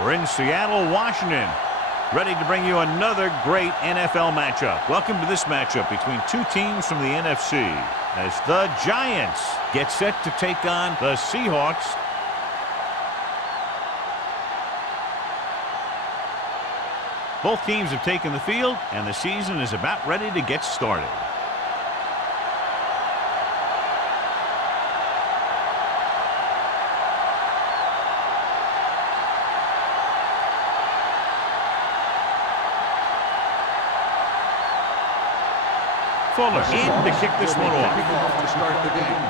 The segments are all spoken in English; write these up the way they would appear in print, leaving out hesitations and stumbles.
We're in Seattle, Washington, ready to bring you another great NFL matchup. Welcome to this matchup between two teams from the NFC as the Giants get set to take on the Seahawks. Both teams have taken the field, and the season is about ready to get started. Fuller in to kick this one off. To start the game.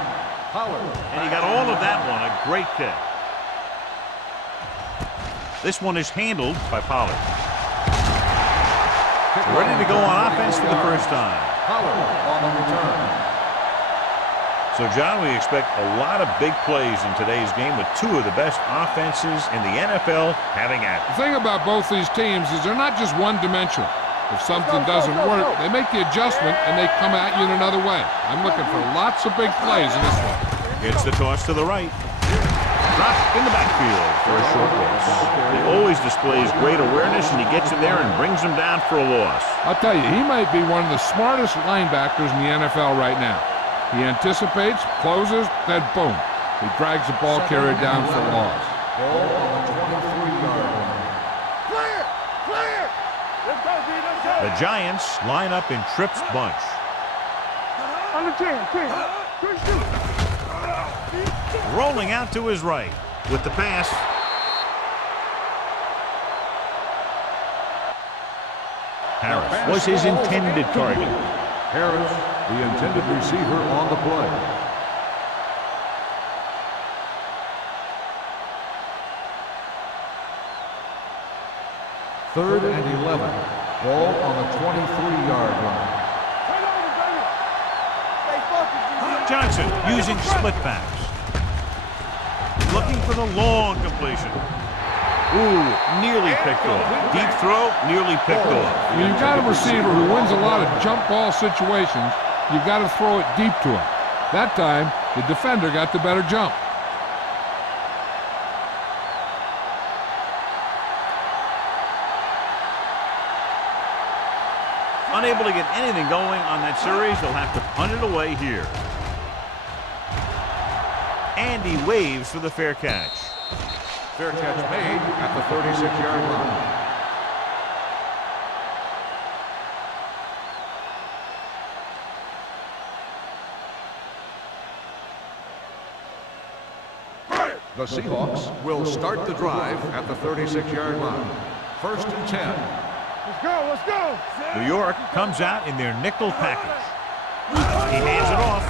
And he got all of that one. A great kick. This one is handled by Pollard. Ready to go on offense for the first time. Pollard on the return. So, John, we expect a lot of big plays in today's game with two of the best offenses in the NFL having at it. The thing about both these teams is they're not just one-dimensional. If something doesn't work, they make the adjustment and they come at you in another way. I'm looking for lots of big plays in this one. Gets the toss to the right. Dropped in the backfield for a short loss. He always displays great awareness, and he gets in there and brings him down for a loss. I'll tell you, he might be one of the smartest linebackers in the NFL right now. He anticipates, closes, then boom. He drags the ball carrier down for a loss. Ball on the 23-yard line. The Giants line up in trips bunch. Rolling out to his right with the pass. Harris was his intended target. Harris, the intended receiver on the play. Third and 11. Ball on the 23-yard line. Johnson using split backs. Looking for the long completion. Ooh, nearly picked off. Deep throw, nearly picked off. When you've got a receiver who wins a lot of jump ball situations, you've got to throw it deep to him. That time, the defender got the better jump. Unable to get anything going on that series, they'll have to punt it away here. And he waves for the fair catch. Fair catch made at the 36-yard line. The Seahawks will start the drive at the 36-yard line. First and 10. Let's go. New York comes out in their nickel package. He hands it off.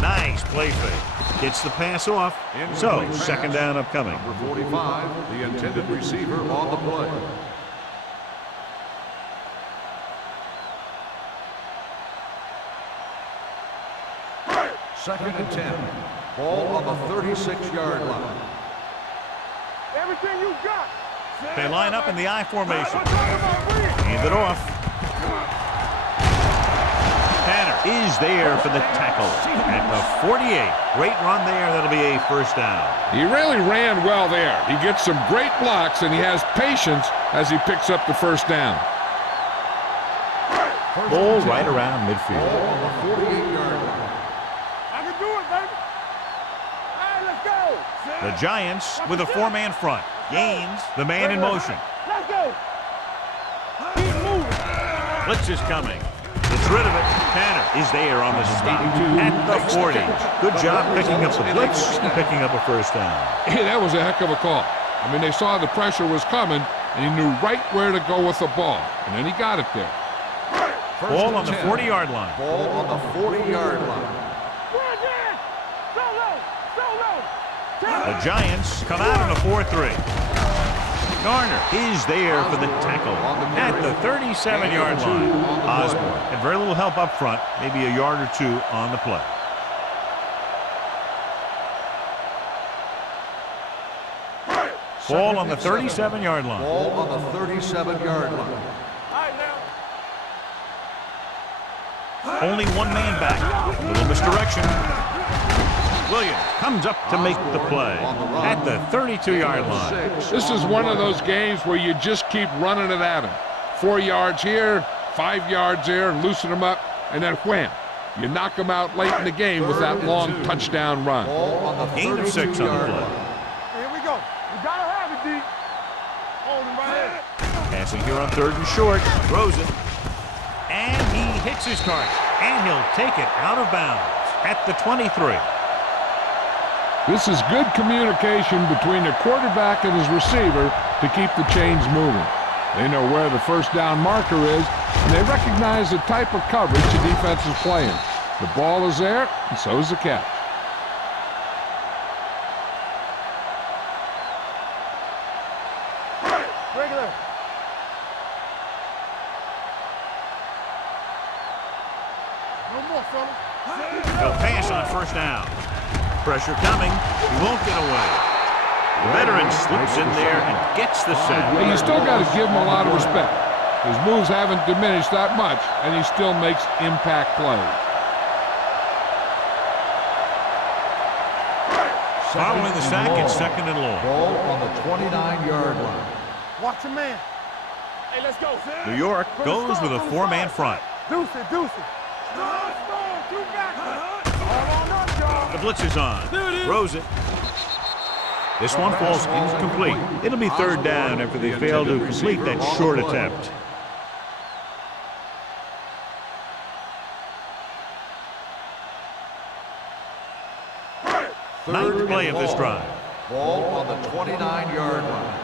Nice play fake. Gets the pass off. So, second down upcoming. Number 45, the intended receiver on the play. Second and 10. Ball on the 36-yard line. Everything you got. They line up in the I formation. Hand it off. Tanner is there for the tackle at the 48. Great run there. That'll be a first down. He really ran well there. He gets some great blocks, and he has patience as he picks up the first down. Ball right around midfield. Ball on the 48-yard line. I can do it, baby. All right, let's go. The Giants with a four-man front. Gains the man in motion. Let's go. Keep moving. Blitz is coming. Gets rid of it. Tanner is there on the stop at the 40. Good job picking up the blitz and picking up a first down. Hey, that was a heck of a call. I mean, they saw the pressure was coming, and he knew right where to go with the ball. And then he got it there. Ball on the 40-yard line. Ball on the 40-yard line. The Giants come out in a 4-3. Garner is there for the tackle at the 37-yard line. Osborne had very little help up front, maybe a yard or two on the play. Ball on the 37-yard line. Ball on the 37-yard line. All right, now. Only one man back. A little misdirection. Williams comes up to make the play at the 32-yard line. This is one of those games where you just keep running it at him. 4 yards here, 5 yards there, loosen them up, and then wham. You knock them out late in the game with that long touchdown run. Gain of 6 on the play. Here we go. You gotta have it, D. Hold him right here. Passing here on 3rd and short. Throws it. And he hits his target. And he'll take it out of bounds at the 23. This is good communication between the quarterback and his receiver to keep the chains moving. They know where the first down marker is, and they recognize the type of coverage the defense is playing. The ball is there, and so is the catch. Regular. No more, fella. He'll pass on 1st down. Pressure coming. He won't get away. The veteran slips in there and gets the sack. Hey, you still got to give him a lot of respect. His moves haven't diminished that much, and he still makes impact plays. Following the sack, it's 2nd and long. Ball on the 29-yard line. Watch your man. Hey, let's go. New York goes with a 4-man front. Deuce it, deuce it. Strong, two back. All on up, y'all. The blitz is on. Throws it. This one falls incomplete. It'll be 3rd down after they fail to complete that short attempt. Ninth play of this drive. Ball on the 29-yard line.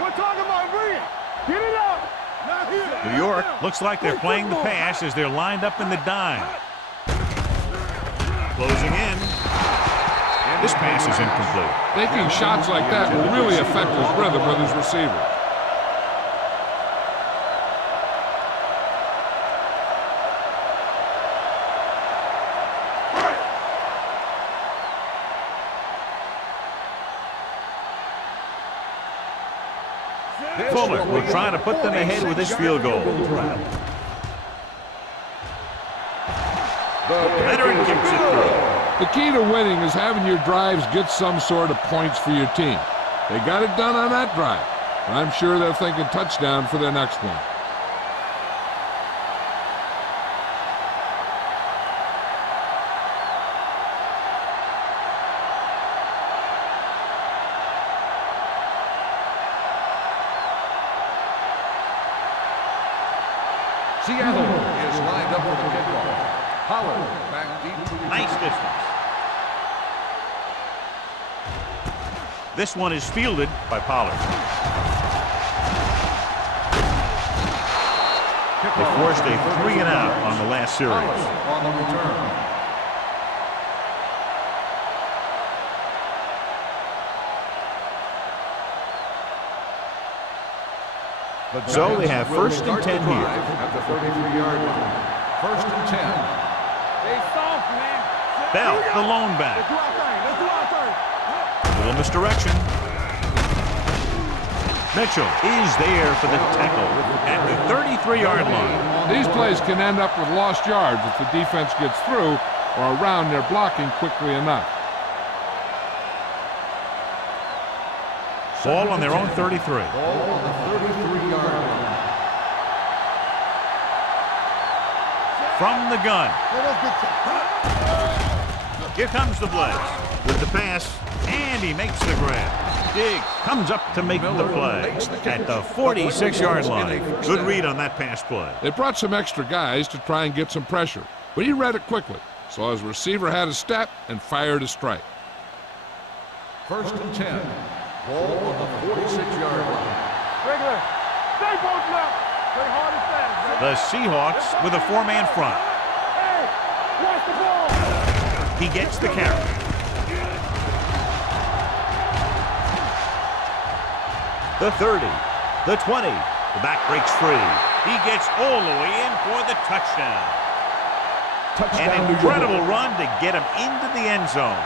We're talking about Green. Get it up. Not here. New York looks like they're playing the pass as they're lined up in the dime. Closing in. This pass is incomplete. Taking shots like that will really affect his rhythm with his receiver. Fuller will try to put them ahead with this field goal. The veteran kicks it through. The key to winning is having your drives get some sort of points for your team. They got it done on that drive, and I'm sure they're thinking touchdown for their next one. Seattle is lined up for the kickoff. Pollard back deep to the Nice distance. This one is fielded by Pollard. They forced a 3-and-out on the last series. on the return. So they have 1st and 10 here. At the 33-yard line. 1st and 10. They soft, man. Bell, the lone back. Let's do our thing. Let's do our thing. Little misdirection. Mitchell is there for the tackle at the 33-yard line. These plays can end up with lost yards if the defense gets through or around their blocking quickly enough. Ball on their own 33. Ball on the 33-yard line. From the gun. Here comes the blitz with the pass, and he makes the grab. Diggs comes up to make the play at the 46-yard line. Good read on that pass play. They brought some extra guys to try and get some pressure, but he read it quickly, so his receiver had a step and fired a strike. 1st and 10. Ball on the 46-yard line. Regular. Stay both left. Play hard and fast. The Seahawks with a 4-man front. Hey, watch the ball. He gets the carry. The 30, the 20. The back breaks free. He gets all the way in for the touchdown. An incredible run to get him into the end zone.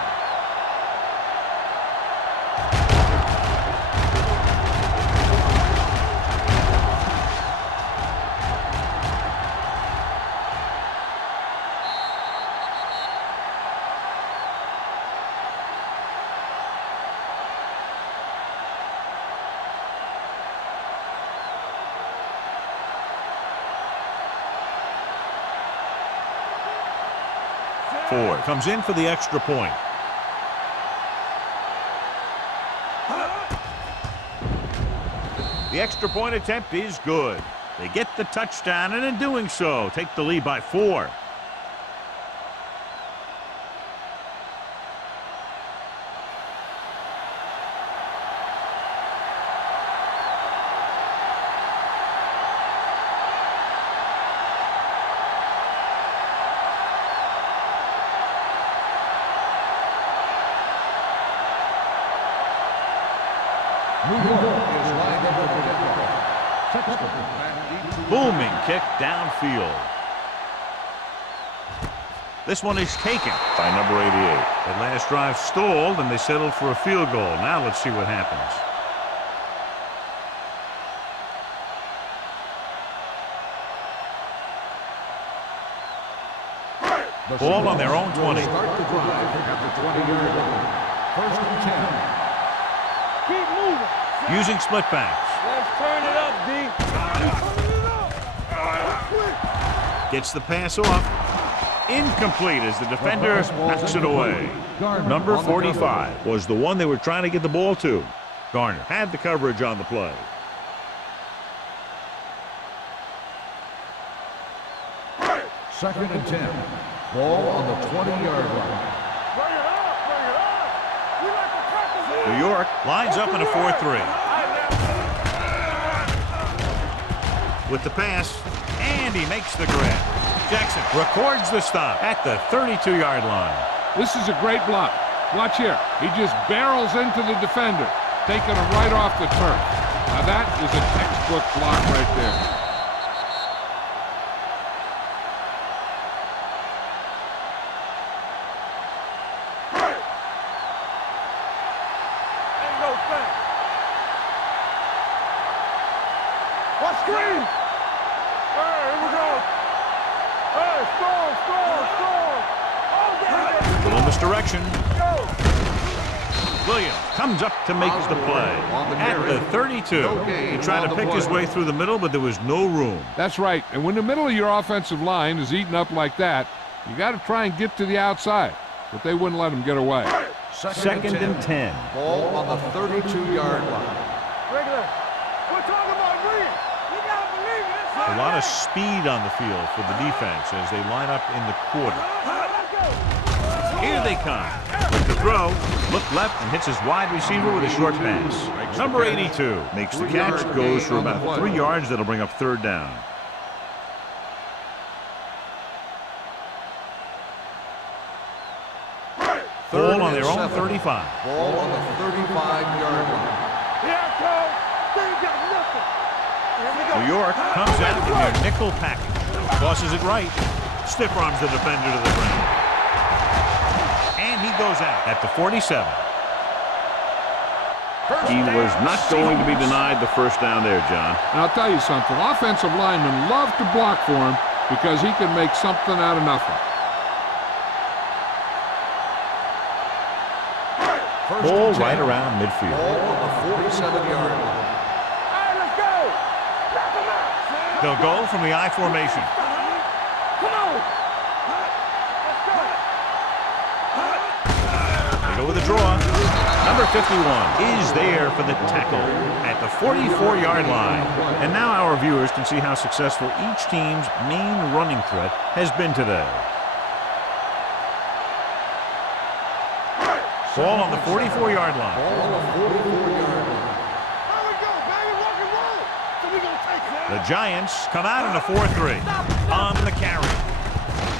Ford comes in for the extra point. The extra point attempt is good. They get the touchdown, and in doing so, take the lead by 4. Booming kick downfield. This one is taken by number 88. That last drive stalled, and they settled for a field goal. Now let's see what happens. Ball on their own 20. Start the drive at the 20-yard line. 1st and 10. Keep moving. Using split backs. Let's turn it up, D. Gets the pass off. Incomplete as the defender backs it away. Number 45 was the one they were trying to get the ball to. Garner had the coverage on the play. Second and 10. Ball on the 20-yard line. Bring it up, bring it up. We like the crackers here. New York lines up in a 4-3. With the pass, and he makes the grab. Jackson records the stop at the 32-yard line. This is a great block. Watch here. He just barrels into the defender, taking him right off the turf. Now that is a textbook block right there. Ain't no thing. What screen? Hey, here we go. Hey, storm. Oh, yeah. Little misdirection. Williams comes up to make the play at the 32. He tried to pick his way through the middle, but there was no room. That's right. And when the middle of your offensive line is eaten up like that, you got to try and get to the outside. But they wouldn't let him get away. Second and 10. Ball on the 32-yard line. Regular. We're talking about Reed. You gotta believe it. A lot of speed on the field for the defense as they line up in the quarter. Let's go. Here they come. With the throw, look left and hits his wide receiver with a short pass. Number 82 makes the catch, goes for about 3 yards. That'll bring up 3rd down. Ball on their own 35. Ball on the 35-yard line. Here it comes. They ain't got nothing. Here we go. New York comes out in their nickel package. Tosses it right. Stiff arms the defender to the ground. And he goes out at the 47. He was not going to be denied the 1st down there, John. And I'll tell you something. Offensive linemen love to block for him because he can make something out of nothing. Ball right around midfield. Ball on the 47-yard line. Hey, let's go. Knock him out. They'll go from the I formation. Come on. Let's go. They go with a draw. Number 51 is there for the tackle at the 44-yard line. And now our viewers can see how successful each team's main running threat has been today. Ball on the 44-yard line. Ball on the 44-yard line. There we go, baby. Rock and roll. So we gonna take it. The Giants come out in a 4-3 on the carry.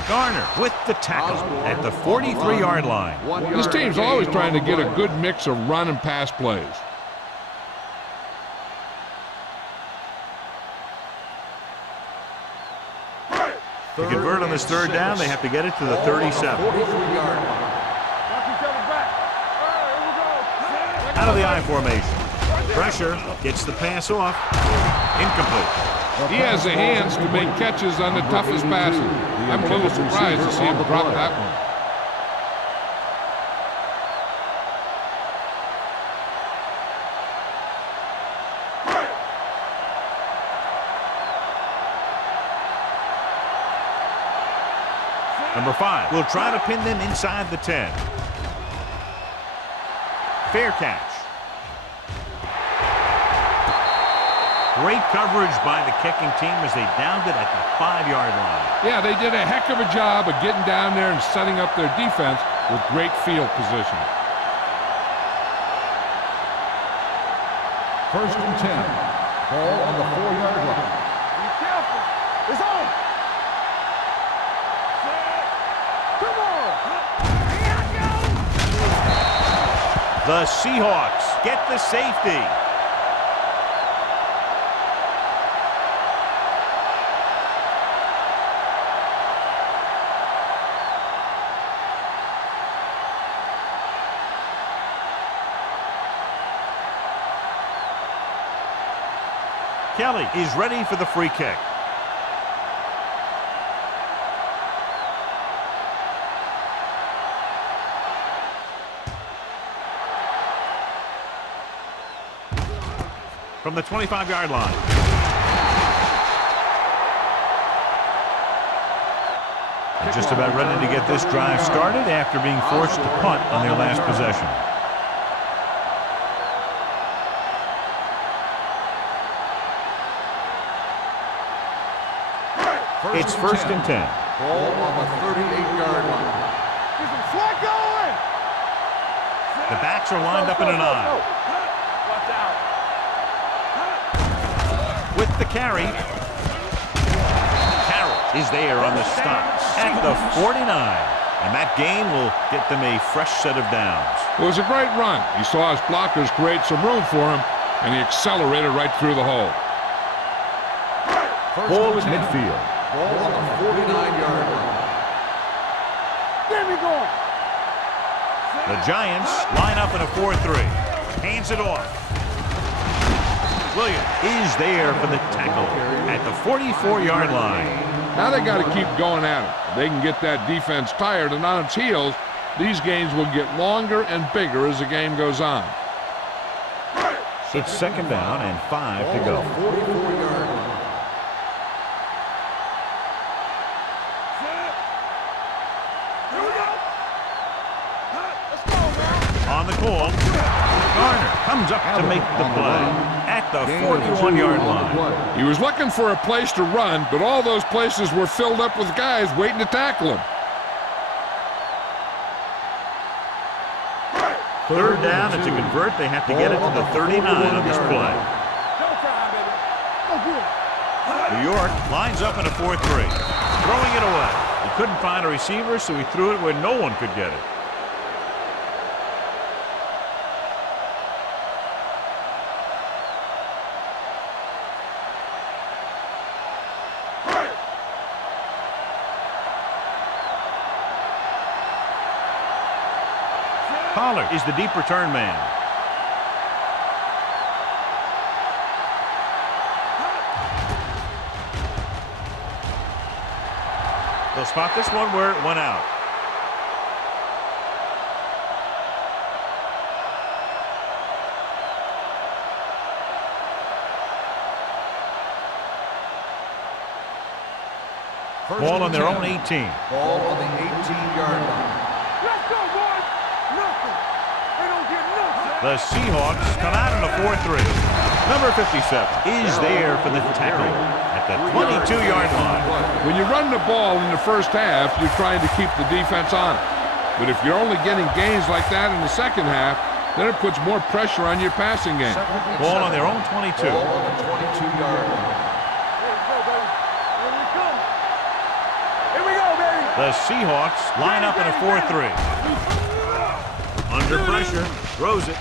Garner with the tackle at the 43-yard line. This team's always trying to get a good mix of run and pass plays. To convert on this 3rd down, they have to get it to the 37. 43-yard line. Watch each other back. Hey, here we go. Out of the I formation. Pressure gets the pass off. Incomplete. He has the hands to make catches on the toughest passes. I'm a little surprised to see him drop that one. Number 5 will try to pin them inside the 10. Fair catch. Great coverage by the kicking team as they downed it at the 5-yard line. Yeah, they did a heck of a job of getting down there and setting up their defense with great field position. 1st and 10. Ball on the 4-yard line. Be careful. It's on. Come on. The Seahawks get the safety. Kelly is ready for the free kick. From the 25-yard line. Just about ready to get this drive started after being forced to punt on their last possession. It's 1st and 10. Ball on the 38-yard line. Get some slack going. The backs are lined up in an eye. Watch out. With the carry. Carroll is there on the stop at the 49. And that gain will get them a fresh set of downs. It was a great run. He saw his blockers create some room for him, and he accelerated right through the hole. Ball is midfield. Ball on the 49-yard line. There we go. The Giants line up in a 4-3. Hands it off. Williams is there for the tackle at the 44-yard line. Now they got to keep going at it. If they can get that defense tired and on its heels, these games will get longer and bigger as the game goes on. It's 2nd down and 5 to go. 44-yard line. On the call, Garner comes up to make the play at the 41-yard line. He was looking for a place to run, but all those places were filled up with guys waiting to tackle him. 3rd down, and to convert, they have to get it to the 39 on this play. Don't cry, baby. Oh, good. New York lines up in a 4-3, throwing it away. He couldn't find a receiver, so he threw it where no one could get it. Pollard is the deep return man. They'll spot this one where it went out. Ball on their own 18. Ball on the 18-yard line. Let's go, boys. Nothing. They don't get nothing. The Seahawks come out in a 4-3. Number 57 is there for the tackle at the 22-yard line. When you run the ball in the first half, you're trying to keep the defense on it. But if you're only getting gains like that in the second half, then it puts more pressure on your passing game. Ball on their own 22. Ball on the 22-yard line. The Seahawks line up in a 4-3. Under pressure, throws it.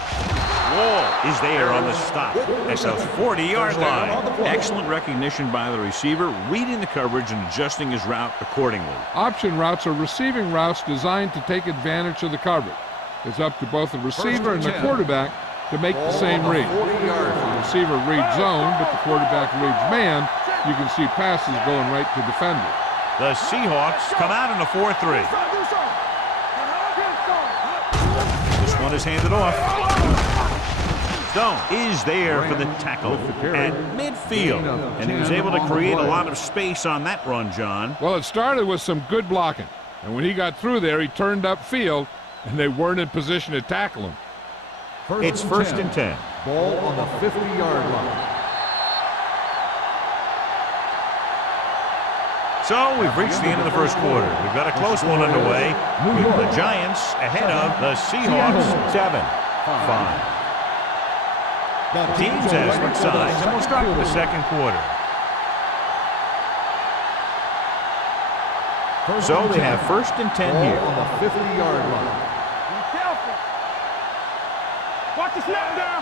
Wall is there on the stop at the 40-yard line. Excellent recognition by the receiver, reading the coverage and adjusting his route accordingly. Option routes are receiving routes designed to take advantage of the coverage. It's up to both the receiver and the quarterback to make the same read. The receiver reads zone, but the quarterback reads man. You can see passes going right to defenders. The Seahawks come out in a 4-3. This one is handed off. Stone is there for the tackle at midfield. And he was able to create a lot of space on that run, John. Well, it started with some good blocking. And when he got through there, he turned upfield, and they weren't in position to tackle him. It's first and 10. Ball on the 50-yard line. So we've reached the end of the first quarter. We've got a close one underway with the Giants ahead of the Seahawks 7-5. Teams as switch sides, and we'll start with the second quarter. So they have first and 10 here. On the 50-yard line. Be careful. Watch the snap down.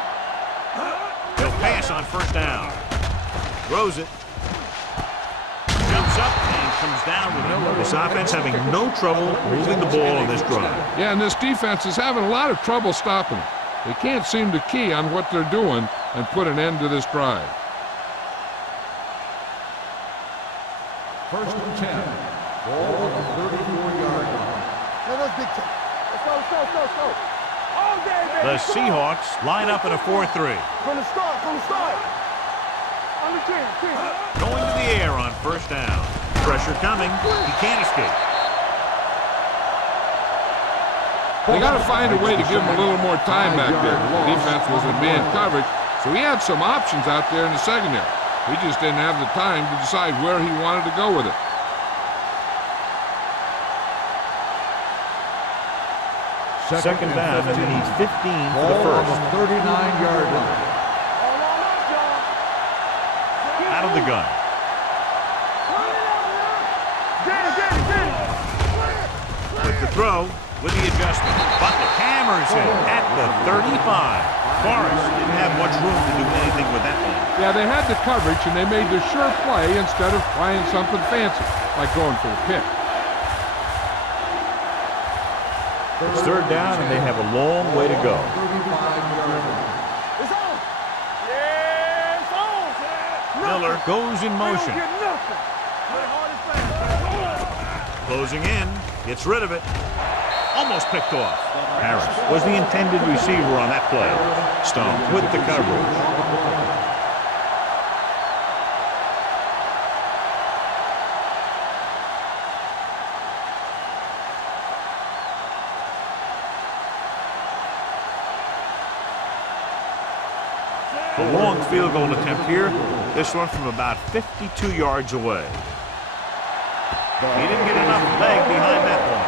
He'll pass on first down. Throws it. Jumps up and comes down with it. This offense having no trouble moving the ball on this drive. Yeah, and this defense is having a lot of trouble stopping them. They can't seem to key on what they're doing and put an end to this drive. First and 10. Ball on the 34-yard line. Let's go. All day, baby. The Seahawks line up in a 4-3. From the start. On the 10. Going to the air on first down. Pressure coming. He can't escape. They got to find a way to give him a little more time back there. The defense was in man coverage, so he had some options out there in the secondary. He just didn't have the time to decide where he wanted to go with it. Second down, and they need 15 for the first. On the 39-yard line. Out of the gun. With the throw, with the adjustment. Butler hammers it at the 35. Forrest didn't have much room to do anything with that one. Yeah, they had the coverage, and they made the sure play instead of trying something fancy, like going for a pick. It's third down, and they have a long way to go. It's on. Yeah, it's on. Miller goes in motion. Get nothing. Closing in, gets rid of it. Almost picked off. Harris was the intended receiver on that play. Stone with the coverage. The long field goal attempt here. This one from about 52 yards away. He didn't get enough leg behind that one.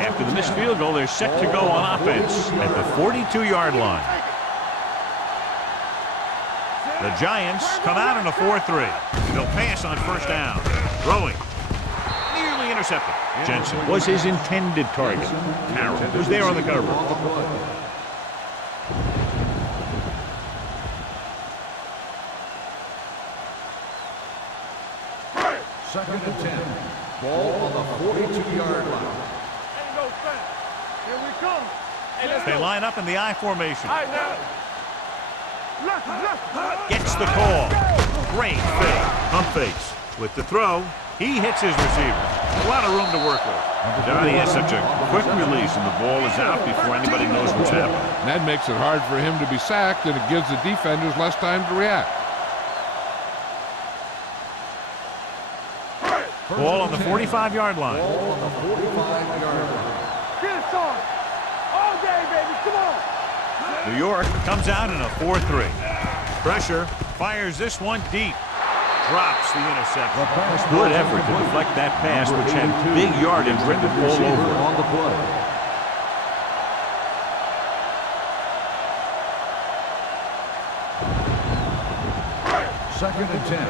After the missed field goal, they're set to go on offense at the 42-yard line. The Giants come out in a 4-3. They'll pass on first down. Throwing. Nearly intercepted. Jensen was his intended target. Carroll was there on the cover. Second and 10. Ball on the 42-yard line. Ain't no thing. Here we come. Hey, let's They go. line up in the I formation. All right, now. Left. Gets the call. Great fake. Pump fakes. With the throw, he hits his receiver. A lot of room to work with. Johnny has such a quick release, and the ball is out before anybody knows what's happening. And that makes it hard for him to be sacked, and it gives the defenders less time to react. Ball on the 45-yard line. Ball on the 45-yard line. Get it on. All day, baby. Come on. New York comes out in a 4-3. Pressure, fires this one deep. Drops the interception. Good effort to deflect that pass, which had big yardage written all over it. On the play. Second and 10.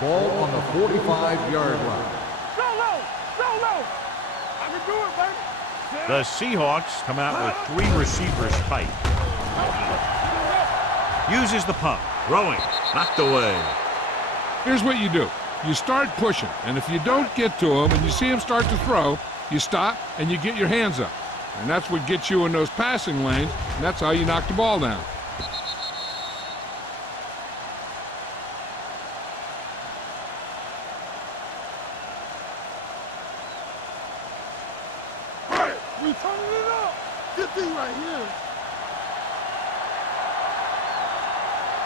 Ball on the 45-yard line. Go low. I can do it, baby. The Seahawks come out with 3 receivers tight. Uses the pump. Throwing. Knocked away. Here's what you do. You start pushing, and if you don't get to him and you see him start to throw, you stop and you get your hands up. And that's what gets you in those passing lanes, and that's how you knock the ball down. We turning it up. 15 right here.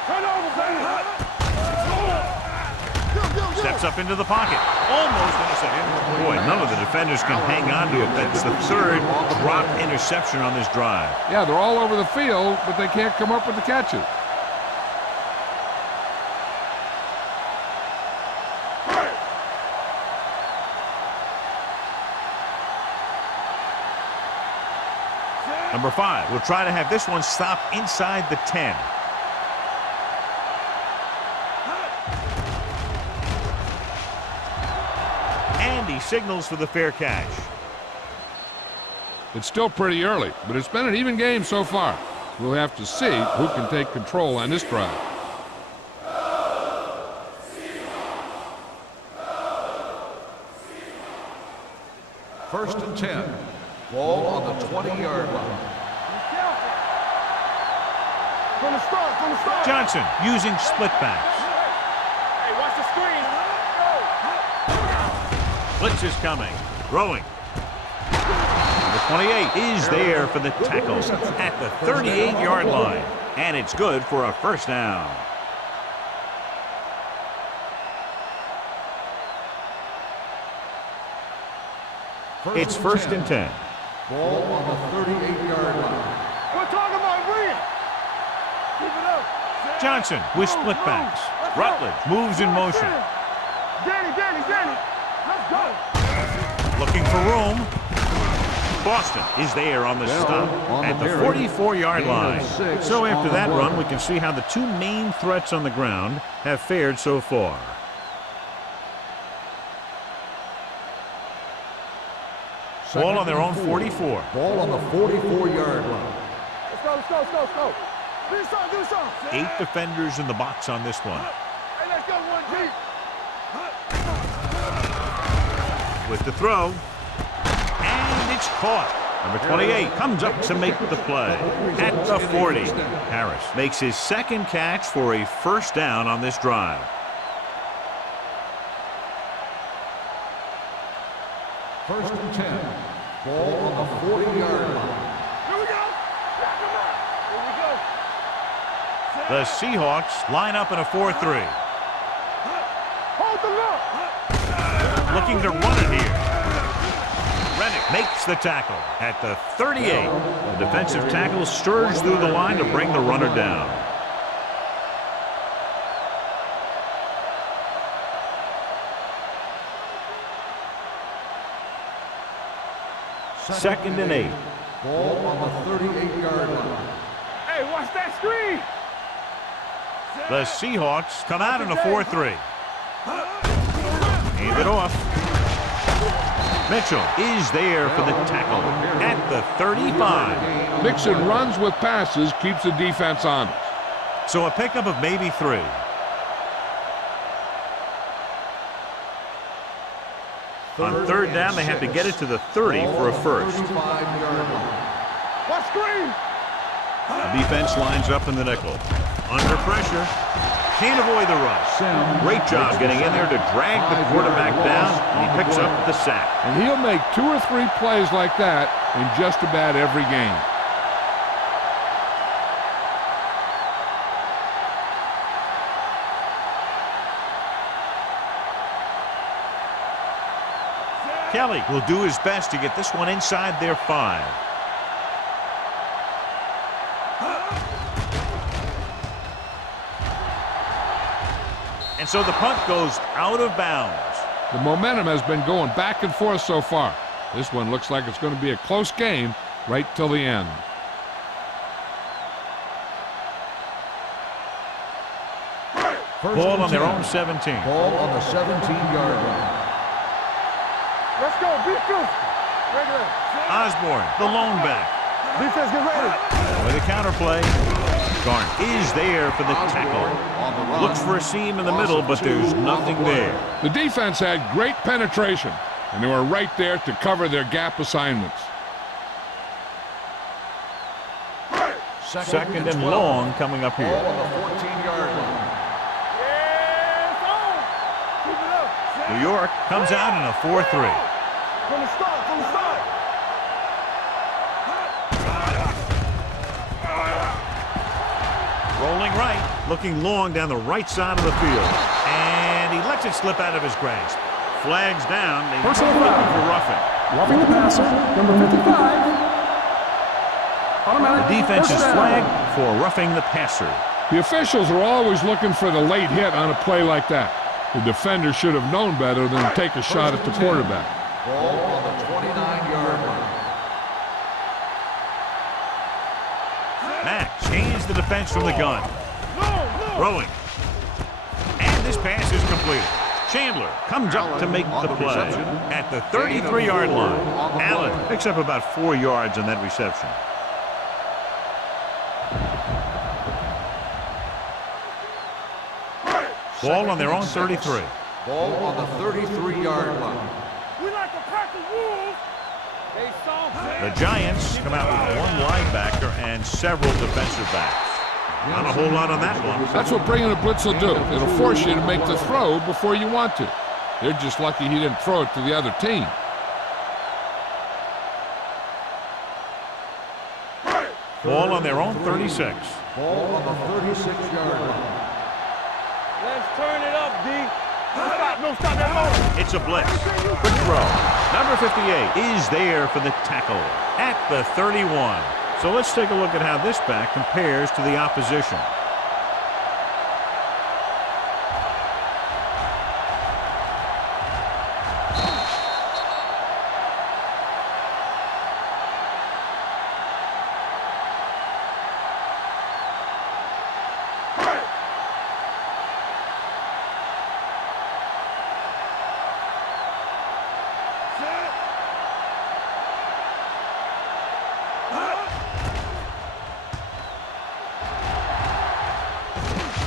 Turn over, baby. Steps up into the pocket. Almost intercepted. Boy, none of the defenders can hang on to it. That's the third drop interception on this drive. Yeah, they're all over the field, but they can't come up with the catches. Number 5 will try to have this one stop inside the 10. And he signals for the fair catch. It's still pretty early, but it's been an even game so far. We'll have to see who can take control on this drive. First and 10. Ball on the 20-yard line. From the start. Johnson using split backs. Hey, watch the screen. Blitz is coming. Throwing. Number 28 is there for the tackle at the 38-yard line. And it's good for a first down. It's first and 10. Ball on the 38-yard line. We're talking about Reed. Keep it up. Johnson with split backs. Rutledge moves in motion. Danny. Let's go. Looking for room. Boston is there on the stop at the 44-yard line. So after that run, we can see how the two main threats on the ground have fared so far. Ball on their own 44. Ball on the 44-yard line. Let's go. Do something. 8 defenders in the box on this one. Hey, let's go one deep. With the throw. And it's caught. Number 28 comes up to make the play at the 40. Harris makes his second catch for a first down on this drive. First and 10. Ball on the 40-yard line. Here we go. Back him up. Here we go. The Seahawks line up in a 4-3. Hold the look. Looking to run it here. Rennick makes the tackle at the 38. The defensive tackle stirs through the line to bring the runner down. Second and 8. Ball on the 38-yard line. Hey, watch that screen. The Seahawks come out in a 4-3. Hand it off. Mitchell is there for the tackle at the 35. Mixon runs with passes, keeps the defense honest. So a pickup of maybe 3. On third down, they have to get it to the 30 for a first. Watch screen. The defense lines up in the nickel. Under pressure. Can't avoid the rush. Great job getting in there to drag the quarterback down, and he picks up the sack. And he'll make 2 or 3 plays like that in just about every game. Kelly will do his best to get this one inside their 5. And so the punt goes out of bounds. The momentum has been going back and forth so far. This one looks like it's going to be a close game right till the end. Ball on their own 17. Ball on the 17-yard line. Let's go. Be fierce. Regular. Osborne, the lone back. Defense, get ready. With a counterplay. Garn is there for the tackle. Looks for a seam in the middle, but there's nothing there. The defense had great penetration, and they were right there to cover their gap assignments. Second and long coming up here. Ball on the 14-yard line. New York comes out in a 4-3. From the start. Rolling right, looking long down the right side of the field. And he lets it slip out of his grasp. Flags down. They Personal looking foul. for roughing. Roughing the passer, number 55. Automatic The defense is first down. flagged for roughing the passer. The officials are always looking for the late hit on a play like that. The defender should have known better than to take a shot at the quarterback. Ball on the 29-yard line. Mack changes the defense from the gun. Throwing. And this pass is completed. Chandler comes up to make the play at the 33-yard line. Allen picks up about 4 yards on that reception. Ball on their own 33. Ball on the 33-yard line. We like to pack the wolves. They saw The Giants come out with one linebacker and several defensive backs. Not a whole lot on that one. That's what bringing a blitz will do. It'll force you to make the throw before you want to. They're just lucky he didn't throw it to the other team. Ball on their own 36. Ball on the 36-yard line. Let's turn it up, D. No stop that motor. It's a blitz. Quick throw. Number 58 is there for the tackle at the 31. So let's take a look at how this back compares to the opposition.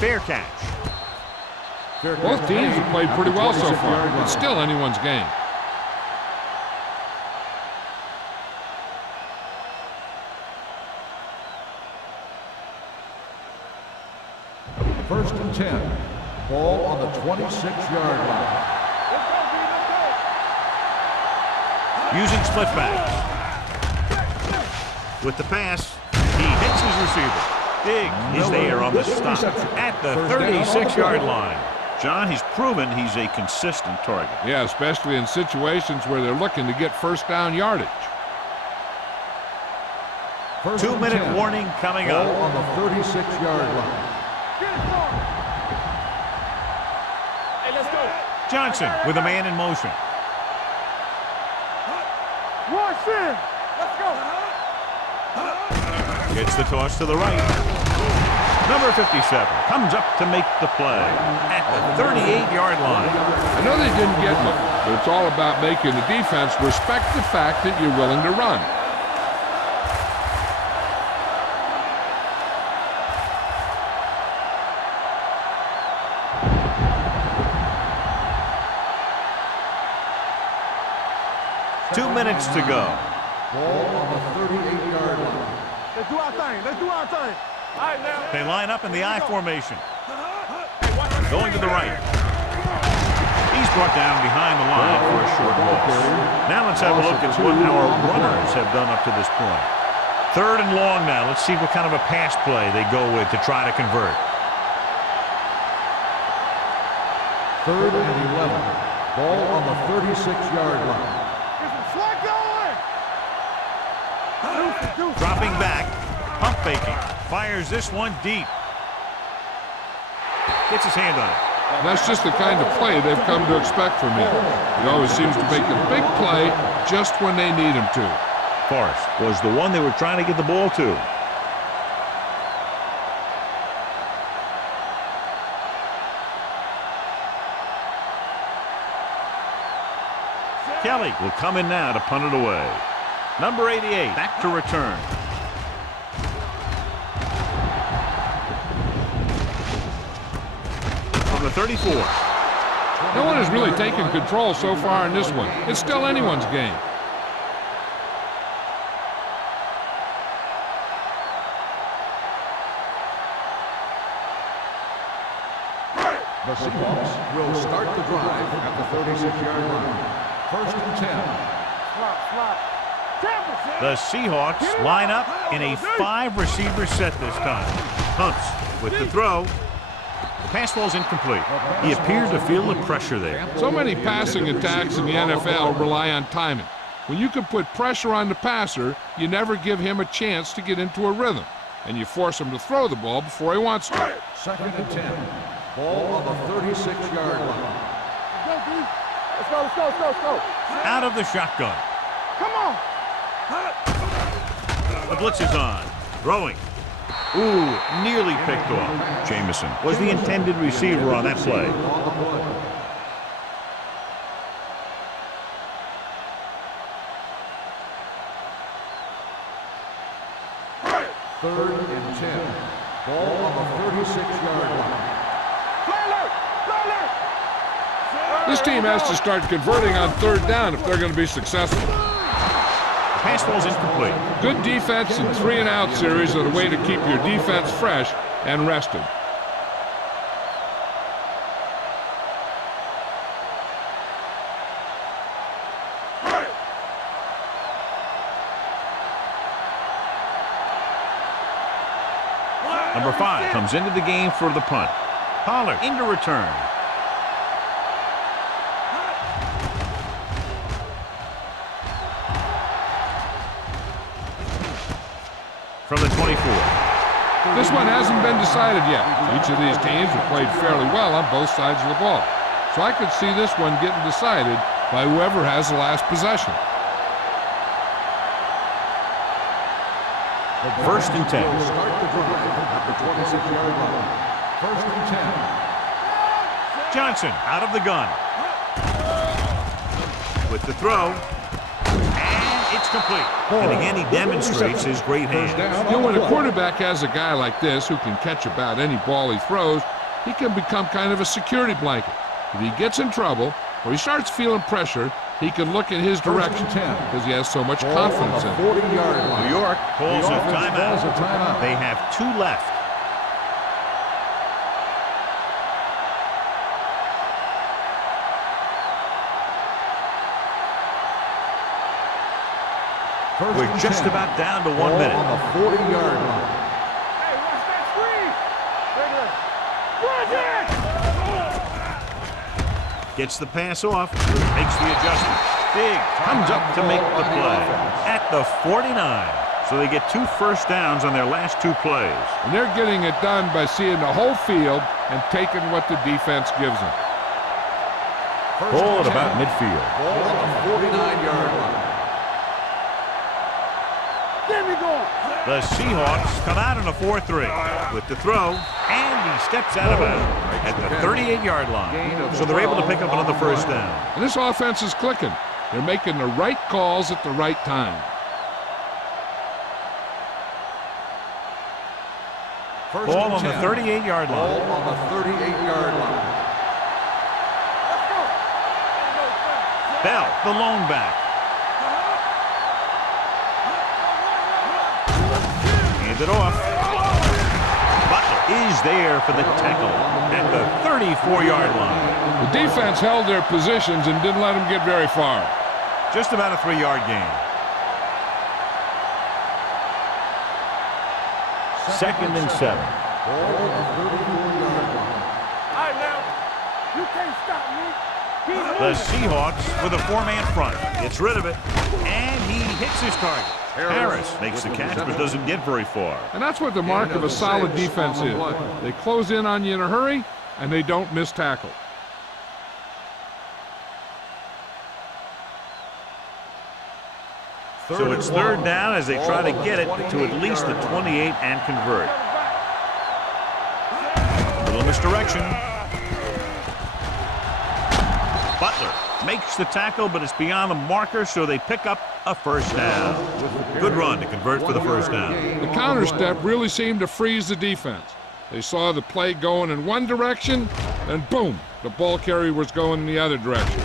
Fair catch. Both teams have played pretty well so far. It's still anyone's game. First and 10. Ball on the 26-yard line. Using split back. With the pass, he hits his receiver. Diggs is there on the stop at the 36-yard line. John, he's proven he's a consistent target. Yeah, especially in situations where they're looking to get first down yardage. 2-minute warning coming Ball up. on the 36-yard line. Hey, let's go. Johnson with a man in motion. Rush in. Let's go. Gets the toss to the right. Number 57 comes up to make the play at the 38-yard line. I know they didn't get much, but it's all about making the defense respect the fact that you're willing to run. Two minutes to go. Ball on the 38-yard line. Let's do our thing. Let's do our thing. All right, now. They line up in the I formation. Going to the right. He's brought down behind the line for a short loss. Now let's have a look at what our runners have done up to this point. 3rd and long now. Let's see what kind of a pass play they go with to try to convert. 3rd and 11. Ball on the 36-yard line. Get some slack going. Dropping back, pump faking, fires this one deep. Gets his hand on it. That's just the kind of play they've come to expect from him. He always seems to make a big play just when they need him to. Forrest was the one they were trying to get the ball to. Kelly will come in now to punt it away. Number 88 back to return. From the 34. No one has really taken control so far in this one. It's still anyone's game. The Seahawks will start the drive at the 36-yard line. 1st and 10. The Seahawks line up in a 5-receiver set this time. Hunts with the throw. The pass falls incomplete. He appeared to feel the pressure there. So many passing attacks in the NFL rely on timing. When you can put pressure on the passer, you never give him a chance to get into a rhythm, and you force him to throw the ball before he wants to. 2nd and 10. Ball on the 36-yard line. Let's go. Out of the shotgun. Come on. The blitz is on. Throwing. Ooh, nearly picked off. Jamison was the intended receiver on that play. On the play. Third and 10. Ball on the 36-yard line. This team has to start converting on 3rd down if they're going to be successful. Pass falls incomplete. Good defense and 3-and-out series are the way to keep your defense fresh and rested. Number 5 comes into the game for the punt. Pollard into return. From the 24. This one hasn't been decided yet. Each of these teams have played fairly well on both sides of the ball. So I could see this one getting decided by whoever has the last possession. 1st and 10. Start the drive at the 26-yard line. 1st and 10. Johnson out of the gun. With the throw. And it's complete. And again, he demonstrates his great hands. You know, when a quarterback has a guy like this who can catch about any ball he throws, he can become kind of a security blanket. If he gets in trouble or he starts feeling pressure, he can look in his direction because he has so much confidence in it. 40-yard line. New York calls a Calls a timeout. timeout. They have 2 left. We're just about down to 1 minute. On the 40-yard line. Hey, watch that screen. Run it. Gets the pass off. Makes the adjustment. Big comes up to make the play. At the 49. So they get 2 first downs on their last 2 plays. And they're getting it done by seeing the whole field and taking what the defense gives them. Ball at about midfield. Ball on the 49-yard line. Get me going. The Seahawks come out in a 4-3 with the throw, and he steps out of bounds at the 38-yard line. So they're able to pick up another first down. And this offense is clicking. They're making the right calls at the right time. Ball on the 38-yard Ball line. on the 38-yard line. Bell, the lone back. Hand it off. Butler is there for the tackle at the 34-yard line. The defense held their positions and didn't let them get very far. Just about a 3-yard gain. 2nd and 7. Ball on the 34-yard line. All right, now. You can't stop me. Keep The moving. Seahawks with a 4-man front. Gets rid of it, and he hits his target. Harris makes the catch but doesn't get very far. And that's what the mark of a solid defense is. They close in on you in a hurry, and they don't miss tackle. So it's 3rd down as they try to get it to at least the 28 and convert. Little misdirection. Butler makes the tackle, but it's beyond the marker, so they pick up a first down. Good run to convert for the first down. The counter step really seemed to freeze the defense. They saw the play going in one direction, and boom, the ball carrier was going in the other direction.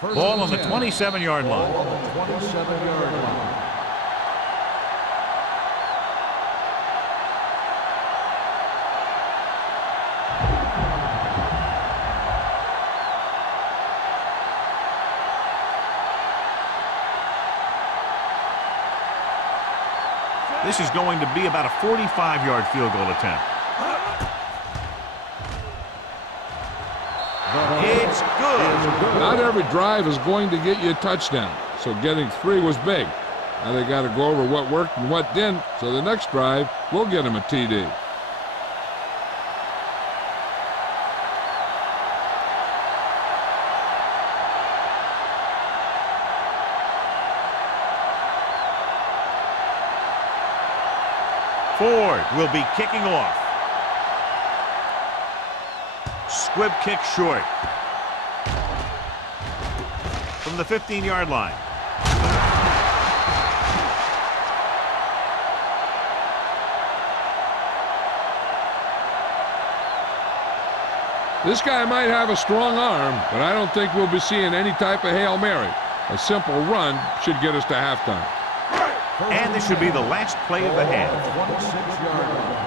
Ball on the 27-yard line. Ball on the 27-yard line. This is going to be about a 45-yard field goal attempt. It's good. Not every drive is going to get you a touchdown, so getting 3 was big. Now they got to go over what worked and what didn't, so the next drive will get them a TD. Ford will be kicking off. Squib kick short. From the 15-yard line. This guy might have a strong arm, but I don't think we'll be seeing any type of Hail Mary. A simple run should get us to halftime. And this should be the last play of the half. 26-yard line.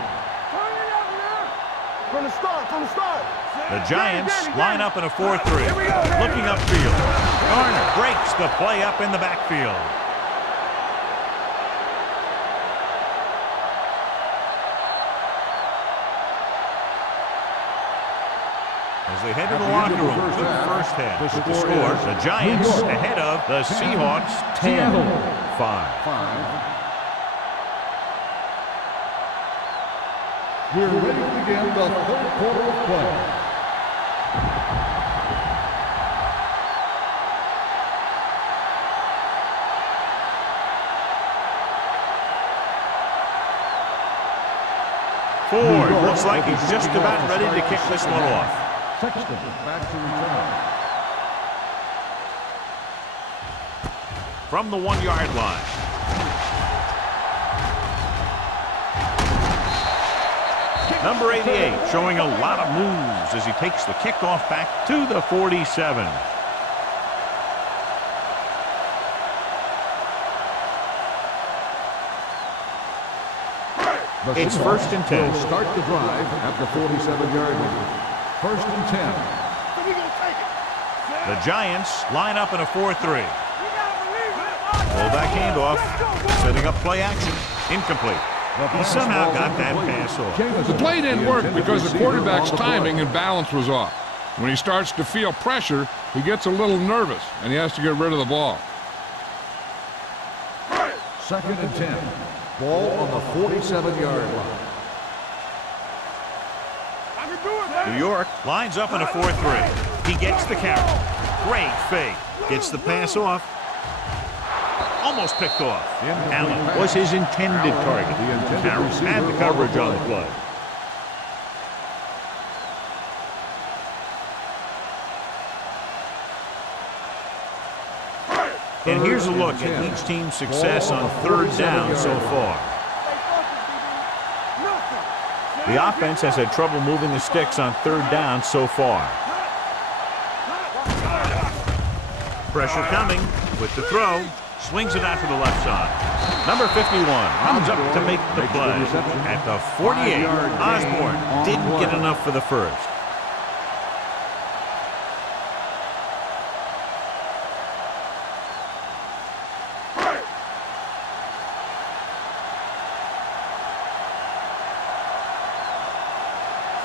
From the start. The Giants line up in a 4-3. Looking upfield. Garner breaks the play up in the backfield. As they head to the locker room for the first half. With the score, the Giants ahead of the Seahawks 10-5. We're ready to begin the third quarter of play. Ford looks like he's just about ready to kick this one off. Sexton back to return. From the 1-yard line. Number 88 showing a lot of moves as he takes the kickoff back to the 47. It's 1st and 10. Will start the drive at the 47-yard line. 1st and 10. The Giants line up in a 4-3. Fullback handoff, setting up play action. Incomplete. He somehow got that pass off. The play didn't work because the quarterback's timing and balance was off. When he starts to feel pressure, he gets a little nervous, and he has to get rid of the ball. 2nd and 10. Ball on the 47-yard line. New York lines up in a 4-3. He gets the carry. Great fake. Gets the pass off. Almost picked off. Allen was his intended target. Carroll had the coverage on the play. And here's a look at each team's success on 3rd down so far. The offense has had trouble moving the sticks on 3rd down so far. Pressure coming with the throw. Swings it out to the left side. Number 51 runs up to make the play. At the 48, Osborne didn't get enough for the first.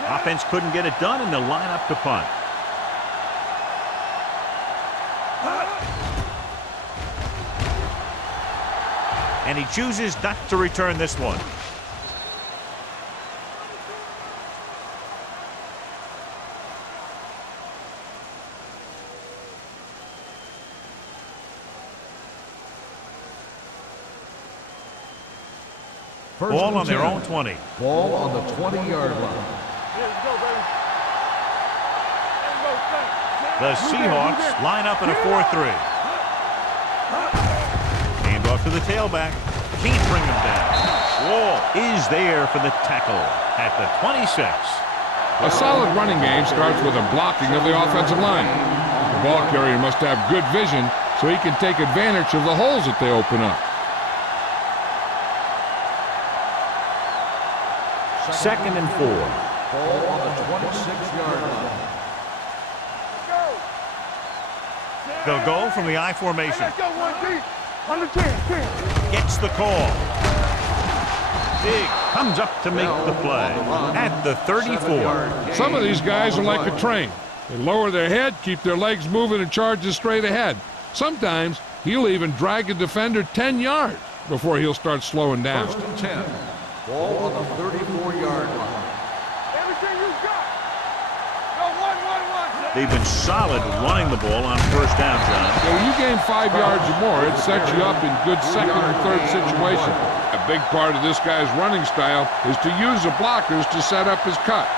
Offense couldn't get it done, and they'll line up to punt. And he chooses not to return this one. Ball on their own 20. Ball on the 20-yard line. The Seahawks line up in a 4-3. Hand off to the tailback. Can't bring him down. Wall is there for the tackle at the 26. A solid running game starts with a blocking of the offensive line. The ball carrier must have good vision so he can take advantage of the holes that they open up. 2nd and 4. Ball on the 26-yard line. They'll go from the I formation. Let's go 1 deep. On the 10. Gets the call. Big comes up to make the play at the 34. Some of these guys are like a train. They lower their head, keep their legs moving, and charge straight ahead. Sometimes he'll even drag a defender 10 yards before he'll start slowing down. 1st and 10. Ball on the 34-yard line. Everything you got. Go 1-1-1. They've been solid running the ball on 1st down, John. So when you gain 5 yards or more, it sets you up in good 2nd and 3rd situations. A big part of this guy's running style is to use the blockers to set up his cut.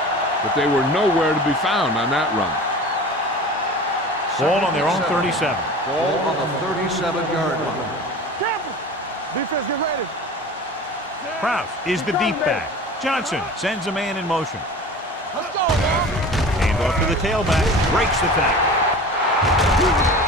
But they were nowhere to be found on that run. Ball on their own 37. Ball on the 37-yard line. Careful. Defense, get ready. Kraus is the deep back. Johnson sends a man in motion. Let's go, man. Hand off to the tailback. Breaks the tackle.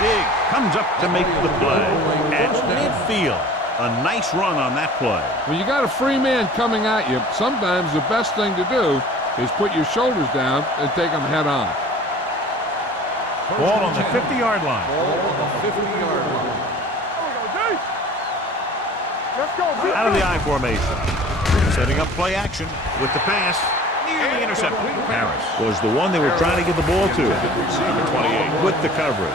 Big comes up to make the play at midfield. A nice run on that play. When you got a free man coming at you, sometimes the best thing to do is put your shoulders down and take them head on. Ball on the 50-yard line. Ball on the 50-yard line. Let's go, D. Out of the I formation. Setting up play action with the pass. Nearly intercepted. Harris was the one they were trying to get the ball to. Number 28 with the coverage.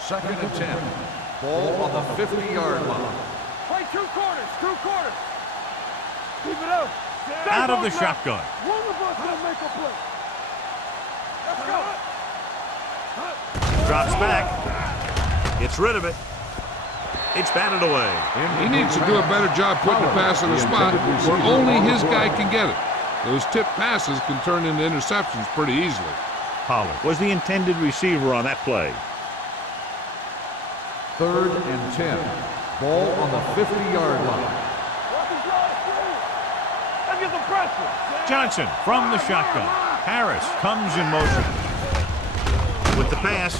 Second and 10. Ball on the 50-yard line. Play 2 quarters. 2 quarters. Keep it up. Out of the shotgun. One of us gonna make a play. Let's go. Drops back. Gets rid of it. It's batted away. He needs to do a better job putting the pass in a spot where only his guy can get it. Those tip passes can turn into interceptions pretty easily. Pollard was the intended receiver on that play. 3rd and 10. Ball on the 50-yard line. Let's get some pressure. Johnson from the shotgun. Harris comes in motion. With the pass.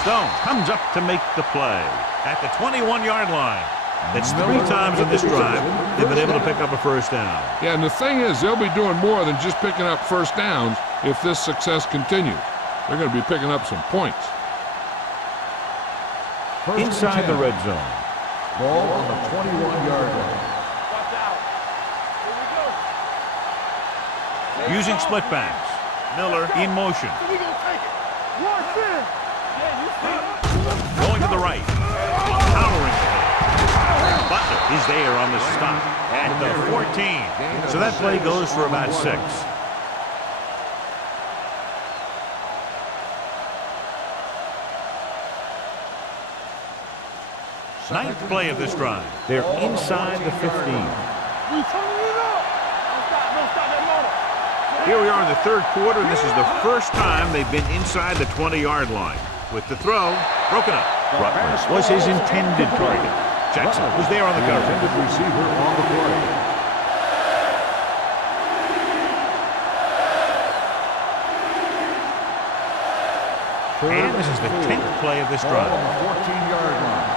Stone comes up to make the play at the 21-yard line. That's 3 times in this drive they've been able to pick up a 1st down. Yeah, and the thing is, they'll be doing more than just picking up 1st downs if this success continues. They're going to be picking up some points. Inside the red zone. Ball on the 21-yard line. Watch out. Here we go. Using split backs. Miller in motion. We gonna take it. Watch this. Yeah, you see. Going to the right. Powering ahead. Butler is there on the stop at the 14. So that play goes for about 6. Ninth play of this drive. They're inside the 15. We turning it up. Don't stop that motor. Here we are in the 3rd quarter, and this is the first time they've been inside the 20-yard line. With the throw, broken up. Rutledge was his intended target. Jackson was there on the cover. Intended receiver on the play. And this is the 10th play of this Ball drive. on the 14-yard line.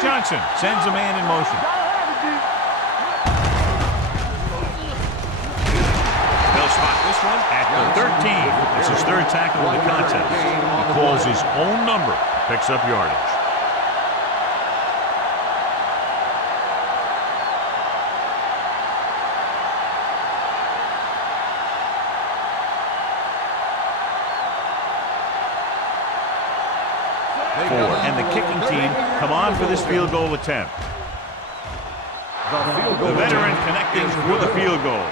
Johnson sends a man in motion. They'll spot this one at the 13. It's his 3rd tackle of the contest. He calls his own number, picks up yardage. And the kicking team come on for this field goal attempt. The veteran connecting with a field goal.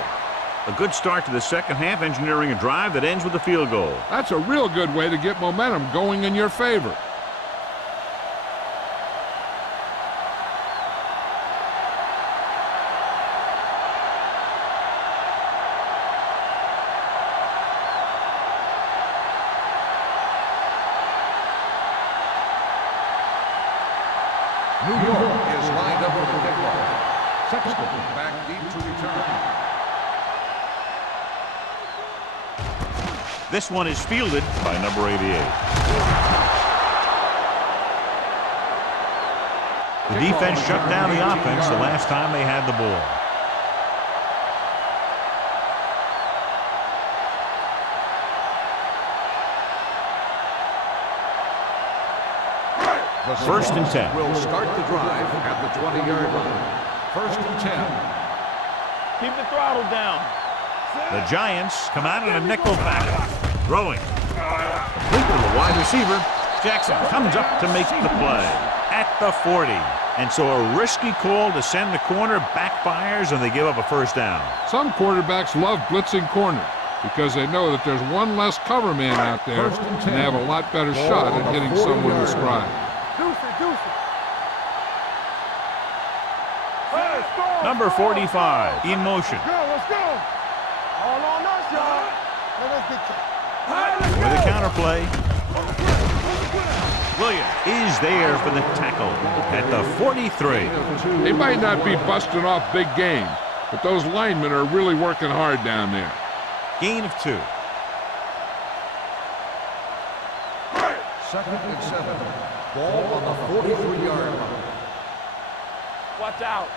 A good start to the 2nd half, engineering a drive that ends with a field goal. That's a real good way to get momentum going in your favor. New York is lined up with the kickoff. Sexton back deep to return. This one is fielded by number 88. The defense shut down the offense the last time they had the ball. First and 10. Will start the drive at the 20-yard line. First and 10. Keep the throttle down. The Giants come out in a nickel back. Throwing. Complete to the wide receiver. Jackson comes up to make the play at the 40. And so a risky call to send the corner backfires, and they give up a first down. Some quarterbacks love blitzing corners because they know that there's one less cover man out there, and they have a lot better shot at hitting someone in stride. Number 45 in motion. Let's go. All on us, y'all. Let's get With a counterplay. Williams is there for the tackle at the 43. They might not be busting off big games, but those linemen are really working hard down there. Gain of 2. Second and 7. Ball on the 43-yard line. Watch out.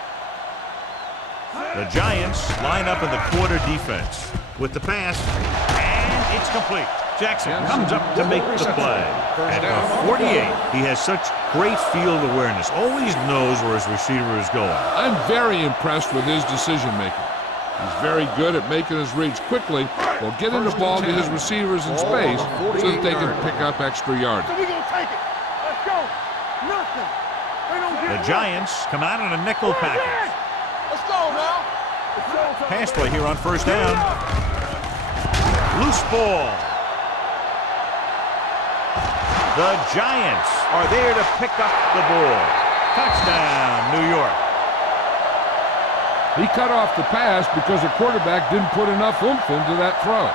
The Giants line up in the quarter defense with the pass, and it's complete. Jackson comes up to make the play. At the 48, he has such great field awareness, always knows where his receiver is going. I'm very impressed with his decision-making. He's very good at making his reads quickly while getting the ball to his receivers in space so that they can pick up extra yardage. So we gonna take it. Let's go. Nothing. They don't get The Giants come out in a nickel package. Let's go now. Pass play here on first down. Loose ball. The Giants are there to pick up the ball. Touchdown, New York. He cut off the pass because the quarterback didn't put enough oomph into that throw.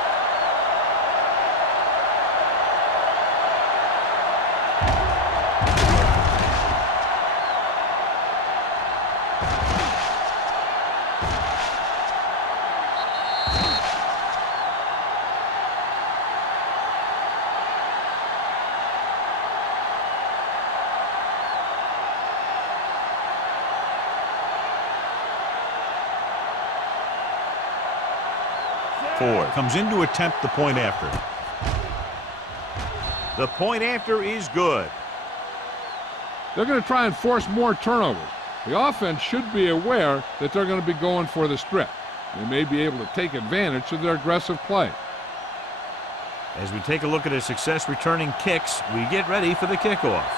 Comes in to attempt the point after. The point after is good. They're going to try and force more turnovers. The offense should be aware that they're going to be going for the strip. They may be able to take advantage of their aggressive play. As we take a look at his success returning kicks, we get ready for the kickoff.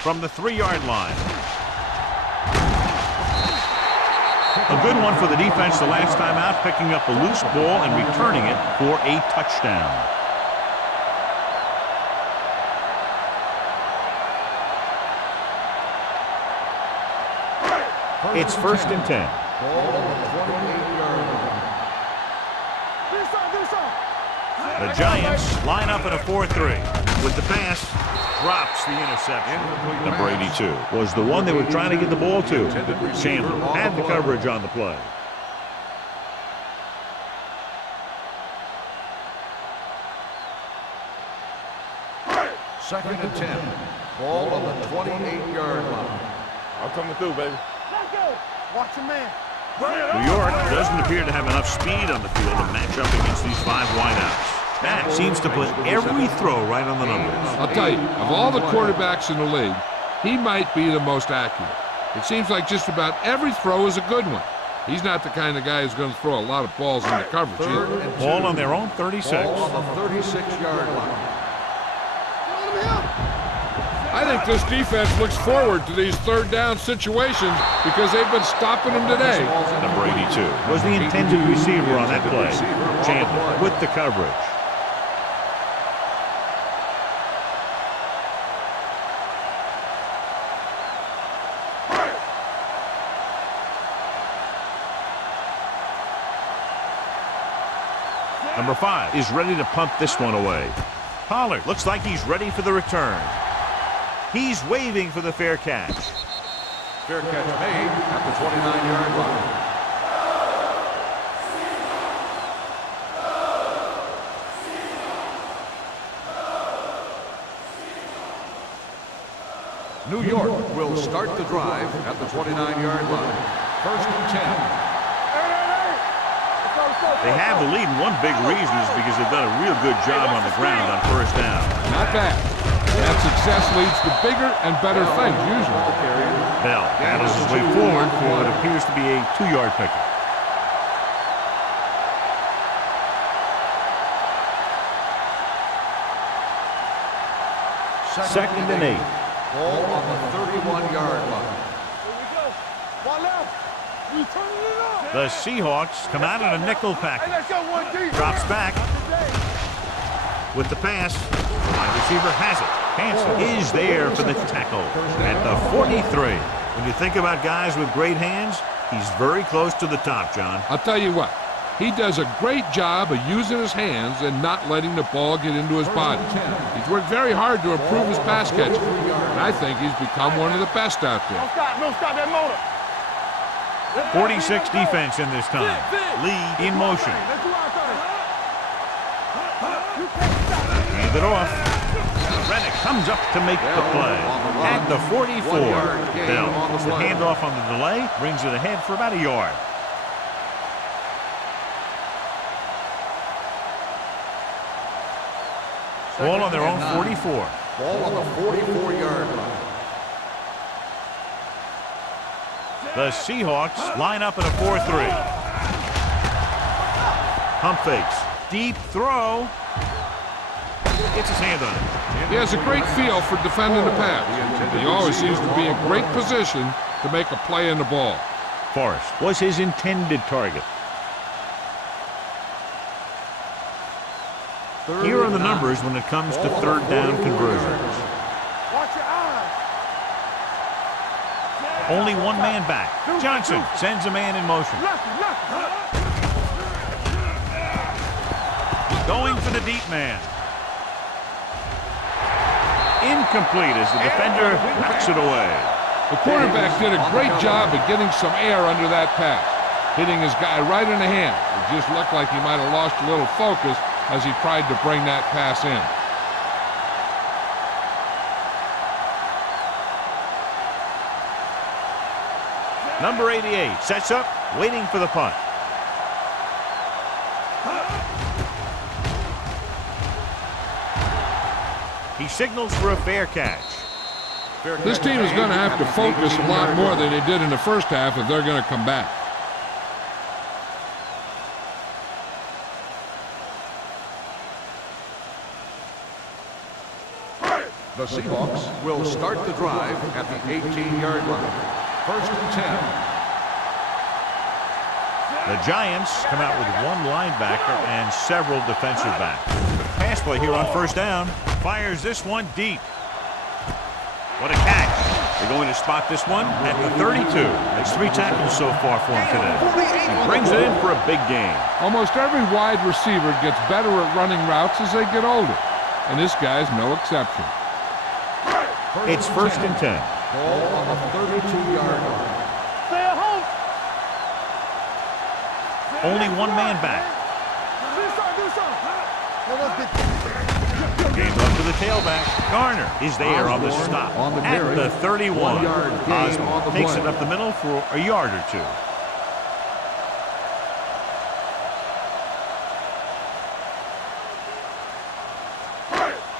From the 3-yard line. A good one for the defense the last time out, picking up a loose ball and returning it for a touchdown. It's first and 10. The Giants line up in a 4-3 with the pass. Drops the interception. Number 82 was the one they were trying to get the ball to. Chandler had the coverage on the play. Second and 10. Ball on the 28-yard line. I'm coming through, baby. Let's go. Watch your man. New York doesn't appear to have enough speed on the field to match up against these 5 wideouts. That seems to put every throw right on the numbers. I'll tell you, of all the quarterbacks in the league, he might be the most accurate. It seems like just about every throw is a good one. He's not the kind of guy who's going to throw a lot of balls into coverage either. Ball on their own 36. Ball on the 36-yard line. I think this defense looks forward to these third down situations because they've been stopping them today. Number 82 was the intended receiver on that play. Chandler with the coverage. Number 5 is ready to punt this one away. Pollard looks like he's ready for the return. He's waving for the fair catch. Fair catch made at the 29-yard line. New York will start the drive at the 29-yard line. First and 10. They have the lead, and one big reason is because they've done a real good job on the ground on first down. Not bad. That success leads to bigger and better things, usually. Bell battles his way forward for what appears to be a 2-yard pickup. Second and 8. Ball on the 31-yard line. Here we go. One left. We turning it up. The Seahawks come out in a nickel package. Hey, let's go one deep. Drops back with the pass. Wide receiver has it. Hanson is there for the tackle at the 43. When you think about guys with great hands, he's very close to the top, John. I'll tell you what. He does a great job of using his hands and not letting the ball get into his body. He's worked very hard to improve his pass catching, and I think he's become one of the best out there. Don't stop that motor. 46 defense in this time. Lead in motion. Hand it off. Rennick comes up to make the play at the 44. Bell gets the handoff on the delay, brings it ahead for about a yard. Ball on their own 44. Ball on the 44-yard line. The Seahawks line up in a 4-3. Pump fakes. Deep throw. Gets his hand on it. He has a great feel for defending the pass. He always seems to be in great position to make a play in the ball. Forrest was his intended target. Here are the numbers when it comes to third down conversions. Watch your eyes. Only one man back. Johnson sends a man in motion. Going for the deep man. Incomplete as the defender knocks it away. The quarterback did a great job of getting some air under that pass, hitting his guy right in the hand. It just looked like he might have lost a little focus as he tried to bring that pass in. Number 88 sets up, waiting for the punt. He signals for a fair catch. This team is going to have to focus a lot more than they did in the first half if they're going to come back. The Seahawks will start the drive at the 18-yard line. First and 10. The Giants come out with one linebacker and several defensive backs. Pass play here on first down. Fires this one deep. What a catch. They're going to spot this one at the 32. That's 3 tackles so far for him today. He brings it in for a big game. Almost every wide receiver gets better at running routes as they get older, and this guy's no exception. It's first and 10. Ball on the 32-yard line. Stay at home. Only one man back. Do something. Games up to the tailback. Garner is there on the stop at the 31. Osborne takes it up the middle for a yard or two.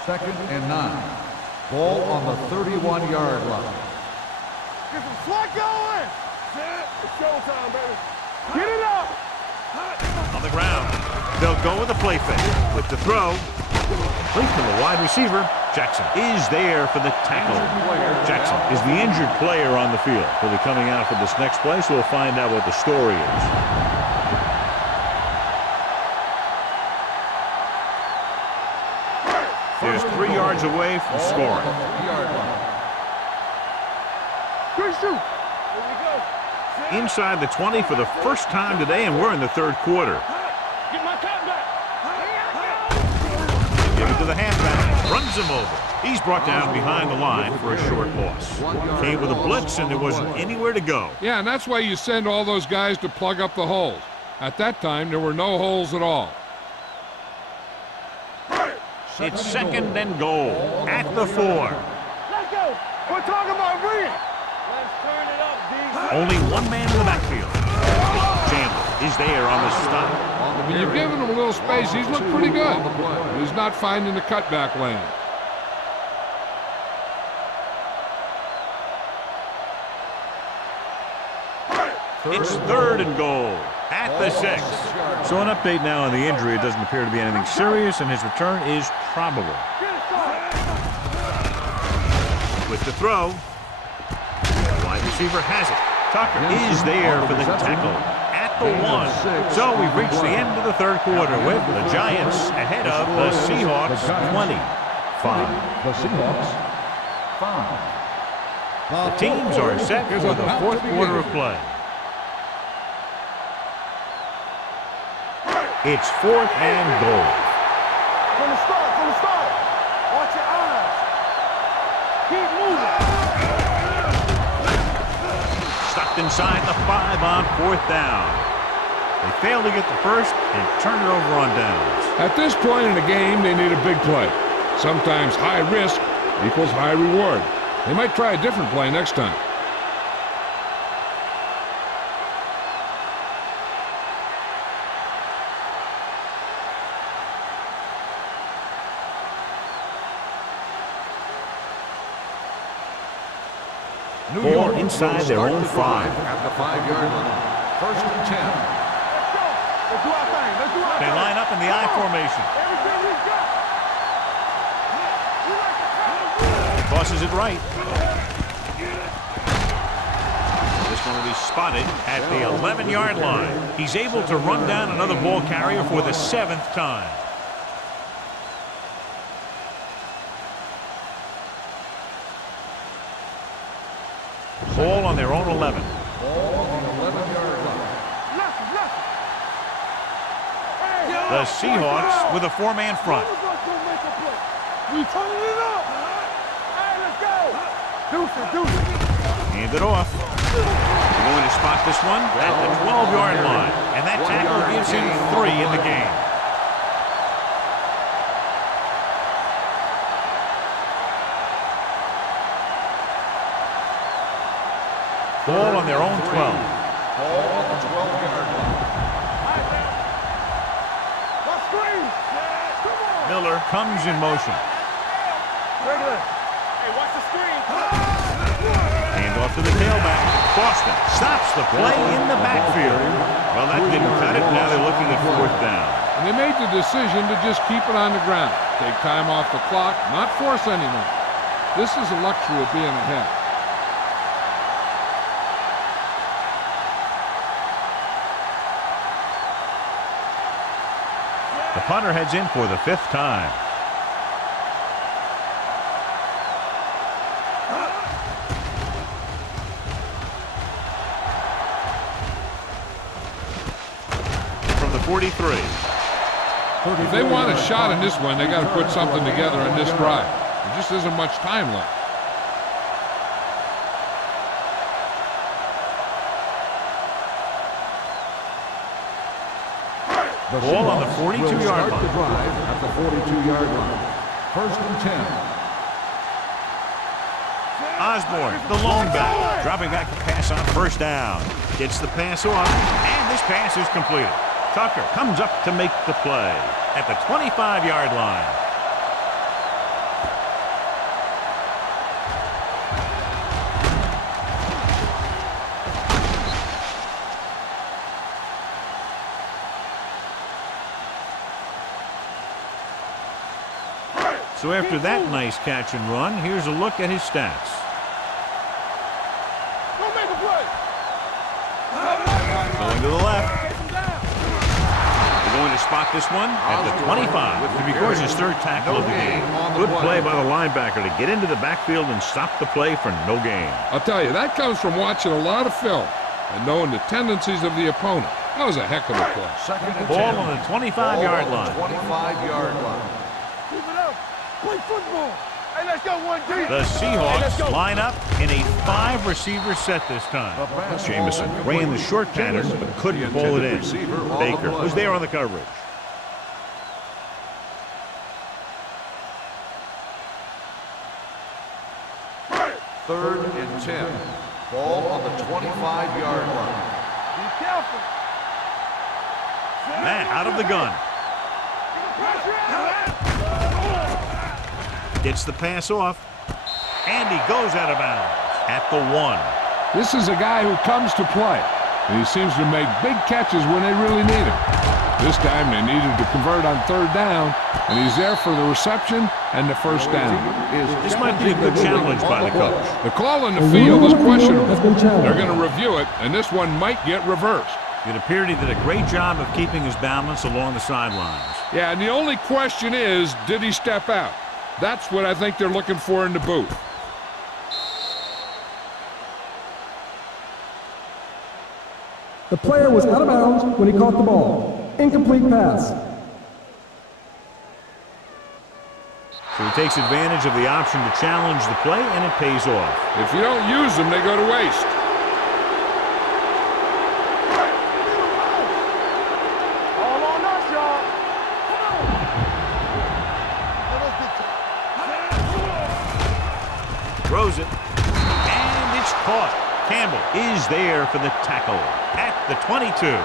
Second and 9. Ball on the 31-yard line. Get some sweat going. It's showtime, baby. Get it up. On the ground. They'll go with a play fake. With the throw. Complete to the wide receiver. Jackson is there for the tackle. Jackson is the injured player on the field. He'll be coming out for this next play, so we'll find out what the story is. There's 3 yards away from scoring. Good shoot. Here we go. Inside the 20 for the first time today, and we're in the third quarter. Get my top back. Give it to the halfback. Runs him over. He's brought down behind the line for a short loss. Came with a blitz, and there wasn't anywhere to go. Yeah, and that's why you send all those guys to plug up the holes. At that time, there were no holes at all. It's second and goal at the 4. Let's go. We're talking about green. Let's turn it up, D. Only one man in the backfield. Chandler is there on the stop. When you've given him a little space, he's looked pretty good. But he's not finding the cutback lane. It's 3rd and goal at the 6. So an update now on the injury. It doesn't appear to be anything serious, and his return is probable. With the throw. Wide receiver has it. Tucker is there for the tackle at the 1. So we've reached the end of the 3rd quarter with the Giants ahead of the Seahawks 20-5. The Seahawks 5. The teams are set for the 4th quarter of play. It's 4th and goal. From the start. Watch your eyes. Keep moving. Stopped inside the 5 on 4th down. They failed to get the first and turn it over on downs. At this point in the game, they need a big play. Sometimes high risk equals high reward. They might try a different play next time. Ball inside their own 5. At the 5-yard line. 1st and 10. Let's do our thing. They line up in the I formation. Everything we got. Tosses it right. This one will be spotted at the 11-yard line. He's able to run down another ball carrier for the 7th time. Ball on their own 11. Ball on the 11-yard line. The Seahawks with a 4-man front. We turning it up. Hey, let's go. Deuce it. Hand it off. They're going to spot this one at the 12-yard line. And that tackle gives him 3 in the game. Ball on their own 12. Ball on the 12-yard line. Miller comes in motion. Hey, watch the screen. Hand off to the tailback. Boston stops the play in the backfield. Well, that didn't cut it. Now they're looking at 4th down. And they made the decision to just keep it on the ground. Take time off the clock, not force anything. This is the luxury of being ahead. The punter heads in for the 5th time. From the 43. If they want a shot in this one, they got to put something together on this drive. There just isn't much time left. Ball on the 42-yard line. The drive at the 42-yard line. 1st and 10. Osborne, the lone back, dropping back to pass on 1st down. Gets the pass off, and this pass is completed. Tucker comes up to make the play at the 25-yard line. So after that nice catch and run, here's a look at his stats. Don't make a play. Going to the left. They're going to spot this one at the 25 to be Gorge's 3rd tackle of the game. Good play by the linebacker to get into the backfield and stop the play for no gain. I'll tell you, that comes from watching a lot of film and knowing the tendencies of the opponent. That was a heck of a play. 2nd and 10. Ball on the 25-yard line. 25-yard line. Keep it up. Play football. Hey, let's go 1-2. The Seahawks line up in a 5-receiver set this time. Jamison ran the short pattern but couldn't pull it in. Baker was there on the coverage. 3rd and 10. Ball on the 25-yard line. Be careful. Matt out of the gun. Gets the pass off. And he goes out of bounds at the 1. This is a guy who comes to play, and he seems to make big catches when they really need him. This time they needed to convert on 3rd down, and he's there for the reception and the 1st down. This might be a good challenge by the coach. The call in the field is questionable. They're going to review it, and this one might get reversed. It appeared he did a great job of keeping his balance along the sidelines. Yeah, and the only question is, did he step out? That's what I think they're looking for in the booth. The player was out of bounds when he caught the ball. Incomplete pass. So he takes advantage of the option to challenge the play, and it pays off. If you don't use them, they go to waste. All on us, y'all. Throws it, and it's caught. Campbell is there for the tackle at the 22.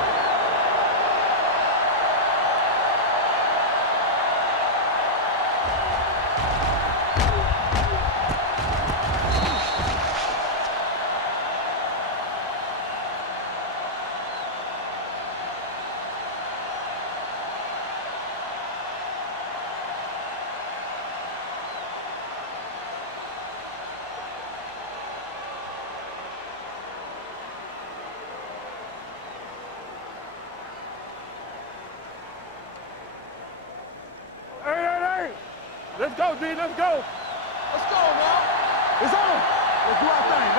Hey. Let's go, D. Let's go. Let's go, man. It's on. Let's do our thing.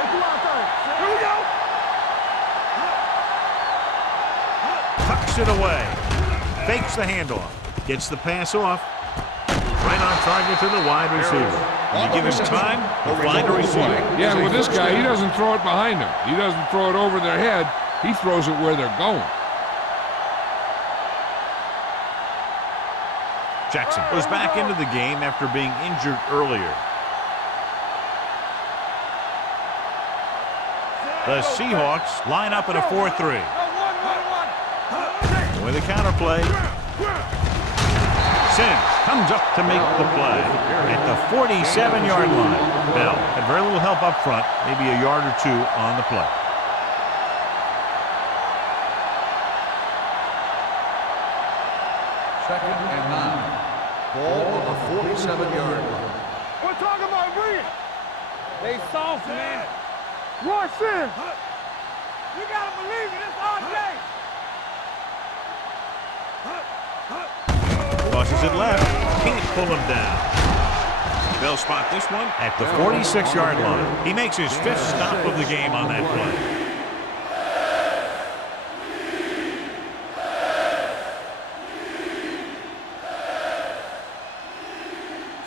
Here we go. Tucks it away. Fakes the handoff. Gets the pass off. Right on target to the wide receiver. When you give him time, he'll find a receiver. Yeah, with this guy, he doesn't throw it behind them. He doesn't throw it over their head. He throws it where they're going. Jackson goes back into the game after being injured earlier. The Seahawks line up in a 4-3. With a counterplay. Sims comes up to make the play at the 47-yard line. Bell had very little help up front, maybe a yard or two on the play. Second and 9. Ball on the 47-yard line. We're talking about bringing. They soft, man. Roy Sims. You gotta believe it. It's all day. Tosses it left. Can't pull him down. They'll spot this one at the 46-yard line. He makes his 5th stop of the game on that play.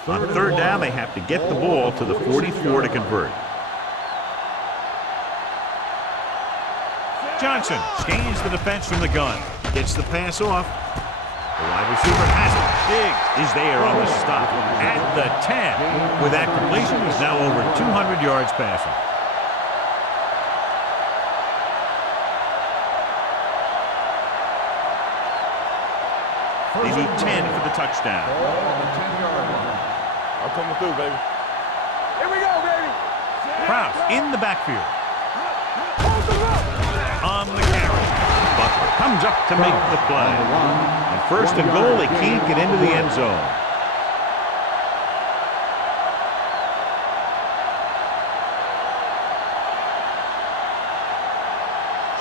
On 3rd down, they have to get the ball to the 44 to convert. Johnson scans the defense from the gun. Gets the pass off. The wide receiver has it. Diggs is there on the stop at the 10. With that completion, he's now over 200 yards passing. They need 10 for the touchdown. Ball on the 10-yard line. I'm coming through, baby. Here we go, baby. Krause in the backfield. On the carry. Butler comes up to make the play. And 1st and goal, they can't get into the end zone.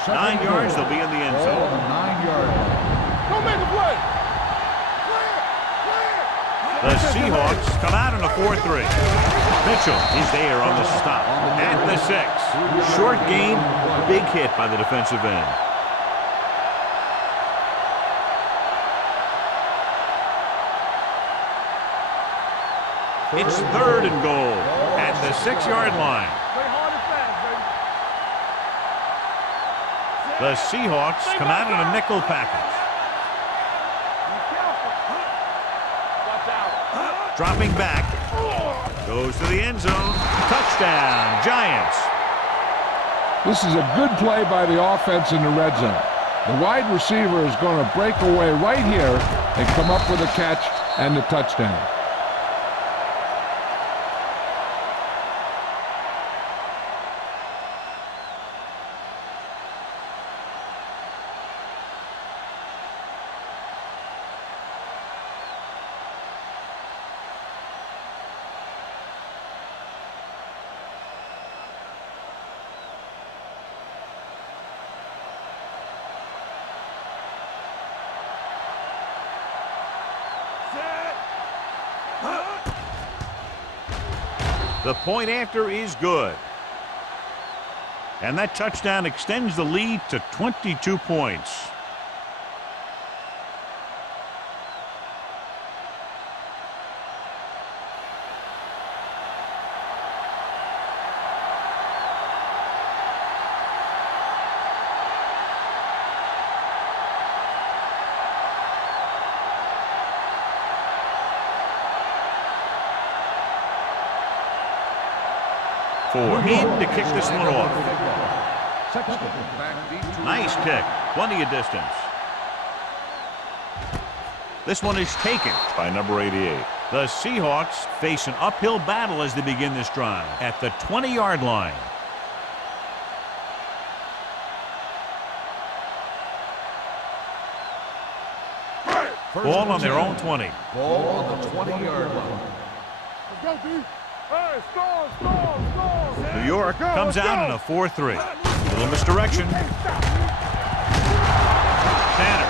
Nine yards, they'll be in the end Ball zone. on the 9-yard line. Don't make a play. The Seahawks come out in a 4-3. Mitchell is there on the stop at the 6. Short gain, big hit by the defensive end. It's 3rd and goal at the 6-yard line. Play hard and fast, baby. The Seahawks come out in a nickel package. Be careful. Watch out. Dropping back. Goes to the end zone. Touchdown, Giants. This is a good play by the offense in the red zone. The wide receiver is going to break away right here and come up with a catch and the touchdown. The point after is good. And that touchdown extends the lead to 22 points. For him to kick this one off. Nice kick. Plenty of distance. This one is taken by number 88. The Seahawks face an uphill battle as they begin this drive at the 20-yard line. Ball on their own 20. Ball on the 20-yard line. Let's go, D. Hey, score. New York comes out in a 4-3. Little misdirection. Tanner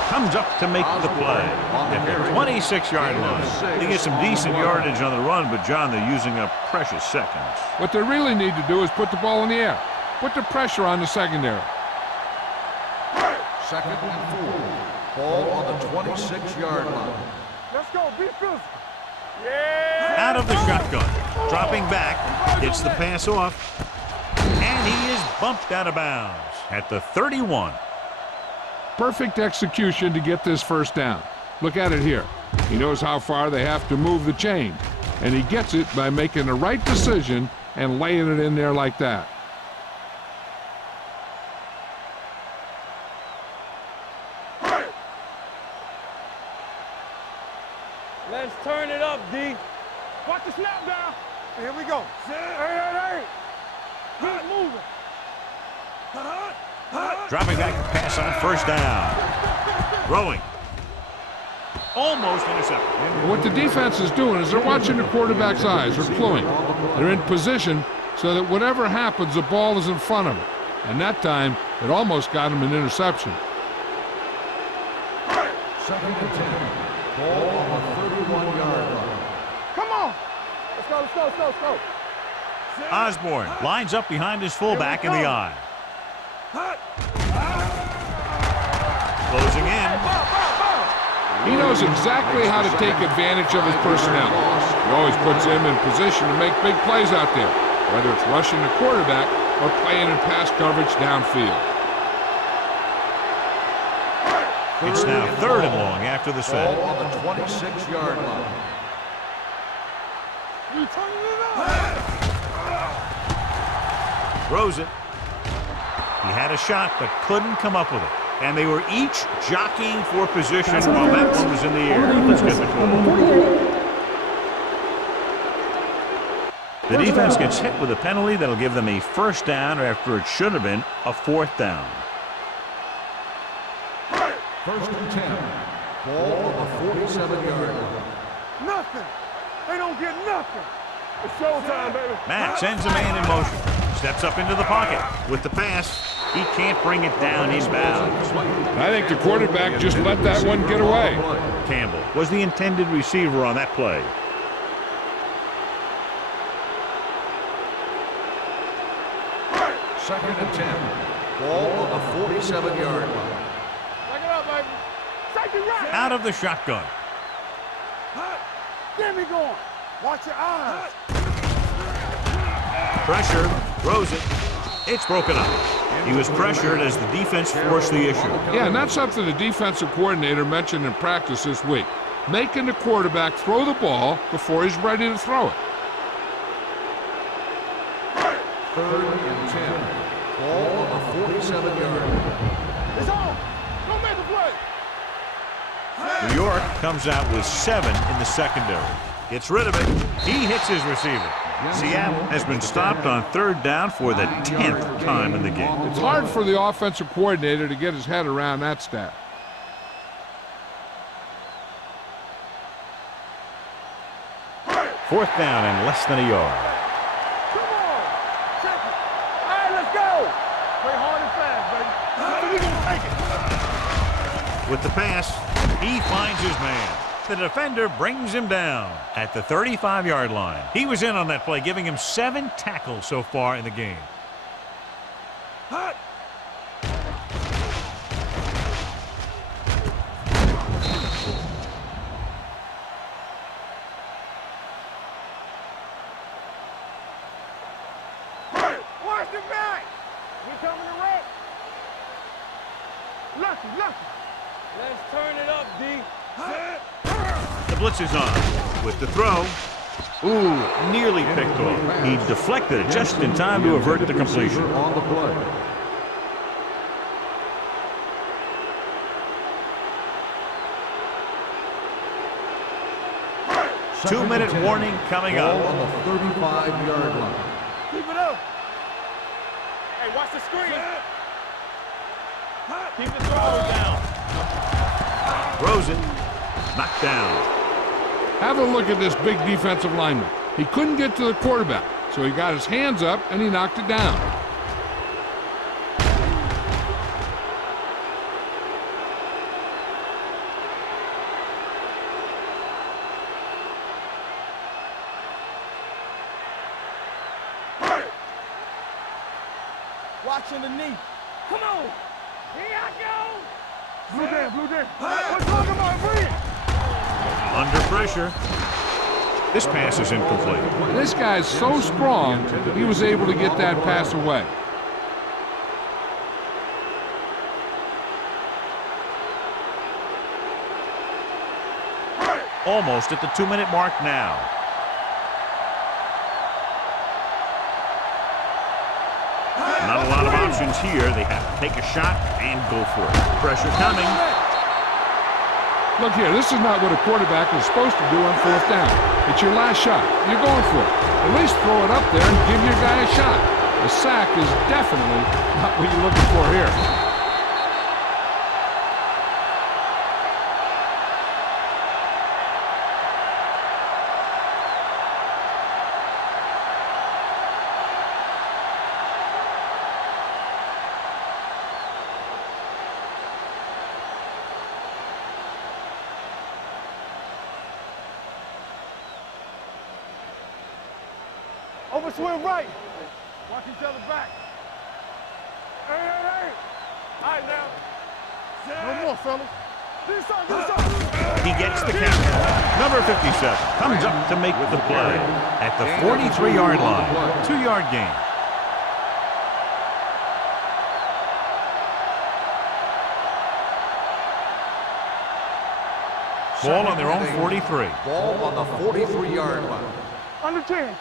comes up to make the play at the 26-yard line. They get some decent yardage on the run, but, John, they're using up precious seconds. What they really need to do is put the ball in the air. Put the pressure on the secondary. 2nd and 4. Ball on the 26-yard line. Let's go. Be physical. Yeah. Out of the shotgun. Dropping back. Gets the pass off. And he is bumped out of bounds at the 31. Perfect execution to get this first down. Look at it here. He knows how far they have to move the chain. And he gets it by making the right decision and laying it in there like that. Let's turn it up, D. Watch the snap down. Here we go. Hey. Keep moving. Dropping back to pass on first down. Throwing. Almost intercepted. What the defense is doing is they're watching the quarterback's eyes. They're cluing. They're in position so that whatever happens, the ball is in front of them. And that time, it almost got him an interception. 2nd and 10. Ball on the 31-yard line. Come on. Let's go. Osborne lines up behind his fullback in the eye. Closing in. He knows exactly how to take advantage of his personnel. He always puts him in position to make big plays out there, whether it's rushing the quarterback or playing in pass coverage downfield. It's now 3rd and long after the set. Ball on the 26-yard line. You turning it up. Throws it. He had a shot but couldn't come up with it. And they were each jockeying for position while that one was in the air. Let's get the call. The defense gets hit with a penalty that'll give them a first down after it should have been a 4th down. 1st and 10. Ball on the 47-yard line. Nothing. They don't get nothing. It's showtime, baby. Matt sends a man in motion. Steps up into the pocket. With the pass, he can't bring it down inbounds. I think the quarterback just let that one get away. Campbell was the intended receiver on that play. Second and 10. Ball on the 47-yard line. Back it up, baby. Take it right. Out of the shotgun. Get me going. Watch your eyes. Pressure, throws it. It's broken up. He was pressured as the defense forced the issue. Yeah, and that's something the defensive coordinator mentioned in practice this week. Making the quarterback throw the ball before he's ready to throw it. 3rd and 10. Ball on the 47-yard line. It's on. Don't make the play. New York comes out with 7 in the secondary. Gets rid of it. He hits his receiver. Seattle has been stopped on 3rd down for the 10th time in the game. It's hard for the offensive coordinator to get his head around that stat. Fourth down and less than a yard. Come on. Check it. All right, let's go. Play hard and fast, baby. We're going to take it. With the pass, he finds his man. The defender brings him down at the 35-yard line. He was in on that play, giving him 7 tackles so far in the game. Hot. Watch the back. We coming to wreck. Lucky. Let's turn it up, D. The blitz is on with the throw. Ooh, nearly picked off. He deflected it just in time to avert the completion. On the play. Two-minute warning coming Ball up. on the 35-yard line. Keep it up. Hey, watch the screen. Keep the throw down. Throws it. Knocked down. Have a look at this big defensive lineman. He couldn't get to the quarterback, so he got his hands up and he knocked it down. Watching the knee. Come on. Here I go. Blue day. What's talking about, Bree? Under pressure. This pass is incomplete. This guy's so strong, he was able to get that pass away. Almost at the 2-minute mark now. Not a lot of options here. They have to take a shot and go for it. Pressure coming. Look here, this is not what a quarterback is supposed to do on 4th down. It's your last shot. You're going for it. At least throw it up there and give your guy a shot. A sack is definitely not what you're looking for here. Over swing right. Watch each other back. Hey. All right, now. No more, fellas. Do something. He gets the count. Number 57 comes up to make the play at the 43-yard line. 2-yard gain. Ball on their own 43. Ball on the 43-yard line. Under 10.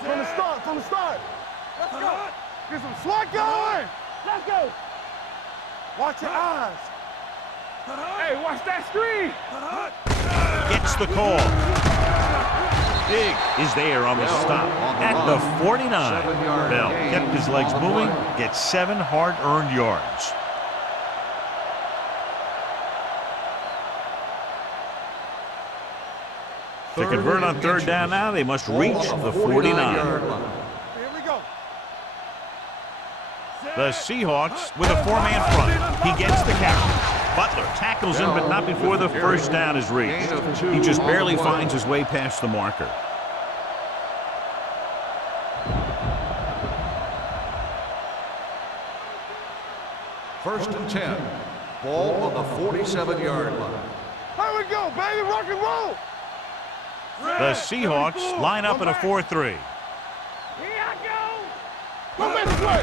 From the start. Let's go. Get some swat going. Let's go. Watch your eyes. Hey, watch that screen. Gets the call. Big is there on the stop at the 49. Bell kept his legs moving, gets 7 hard-earned yards. To convert on 3rd down now, they must reach the 49. Here we go. The Seahawks with a 4-man front. He gets the catch. Butler tackles him, but not before the first down is reached. He just barely finds his way past the marker. First and 10. Ball on the 47-yard line. Here we go, baby. Rock and roll. The Seahawks line up in a 4-3. Here I go. Go make the play.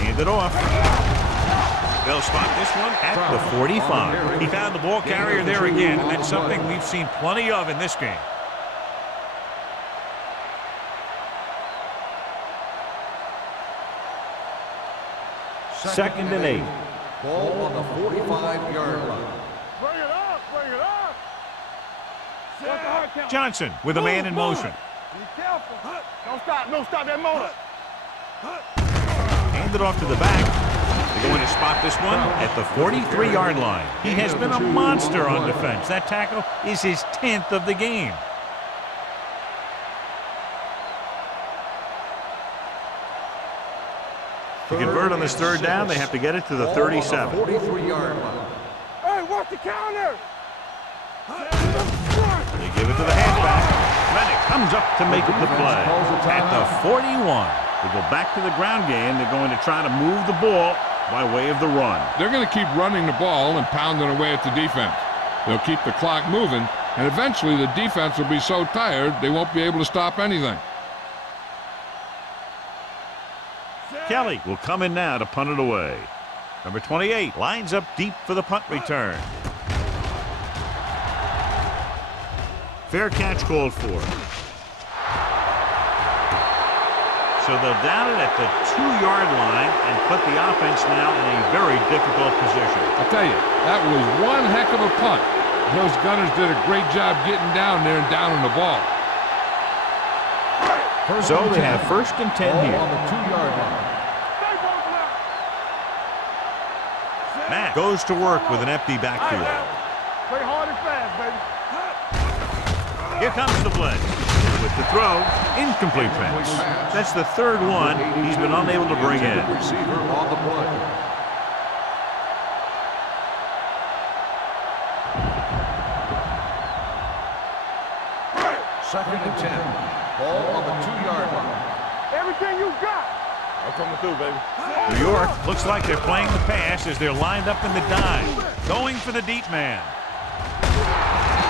Hand it off. They'll spot this one at the 45. He found the ball carrier there again, and that's something we've seen plenty of in this game. 2nd and 8. Ball on the 45-yard line. Bring it up, bring it up. Johnson with a man in motion. Be careful. Don't stop that motor. Hand it off to the back. They're going to spot this one at the 43-yard line. He has been a monster on defense. That tackle is his 10th of the game. To convert on this 3rd down, they have to get it to the 37. 43-yard line. Hey, watch the counter. They give it to the halfback. Reddick comes up to make the play. At the 41. They go back to the ground game. They're going to try to move the ball by way of the run. They're going to keep running the ball and pounding away at the defense. They'll keep the clock moving, and eventually the defense will be so tired they won't be able to stop anything. Kelly will come in now to punt it away. Number 28 lines up deep for the punt return. Fair catch called for. So they'll down it at the 2-yard line and put the offense now in a very difficult position. I'll tell you, that was one heck of a punt. Those gunners did a great job getting down there and downing the ball. So they have 1st and 10 here. On the 2-yard line. Matt goes to work with an empty backfield. Play hard and fast, baby. Here comes the blitz. With the throw, incomplete pass. That's the 3rd one he's been unable to bring in. Receiver on the play. Second and 10. Ball on the 2-yard line. Everything you got. I'm coming through, baby. New York looks like they're playing the pass as they're lined up in the dime. Going for the deep man.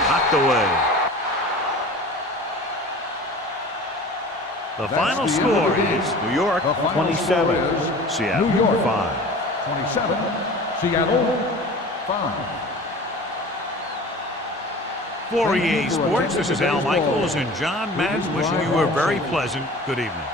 Knocked away. The final score is New York 27, Seattle 5. 27, Seattle 5. For EA Sports, this is Al Michaels and John Madden wishing you a very pleasant good evening.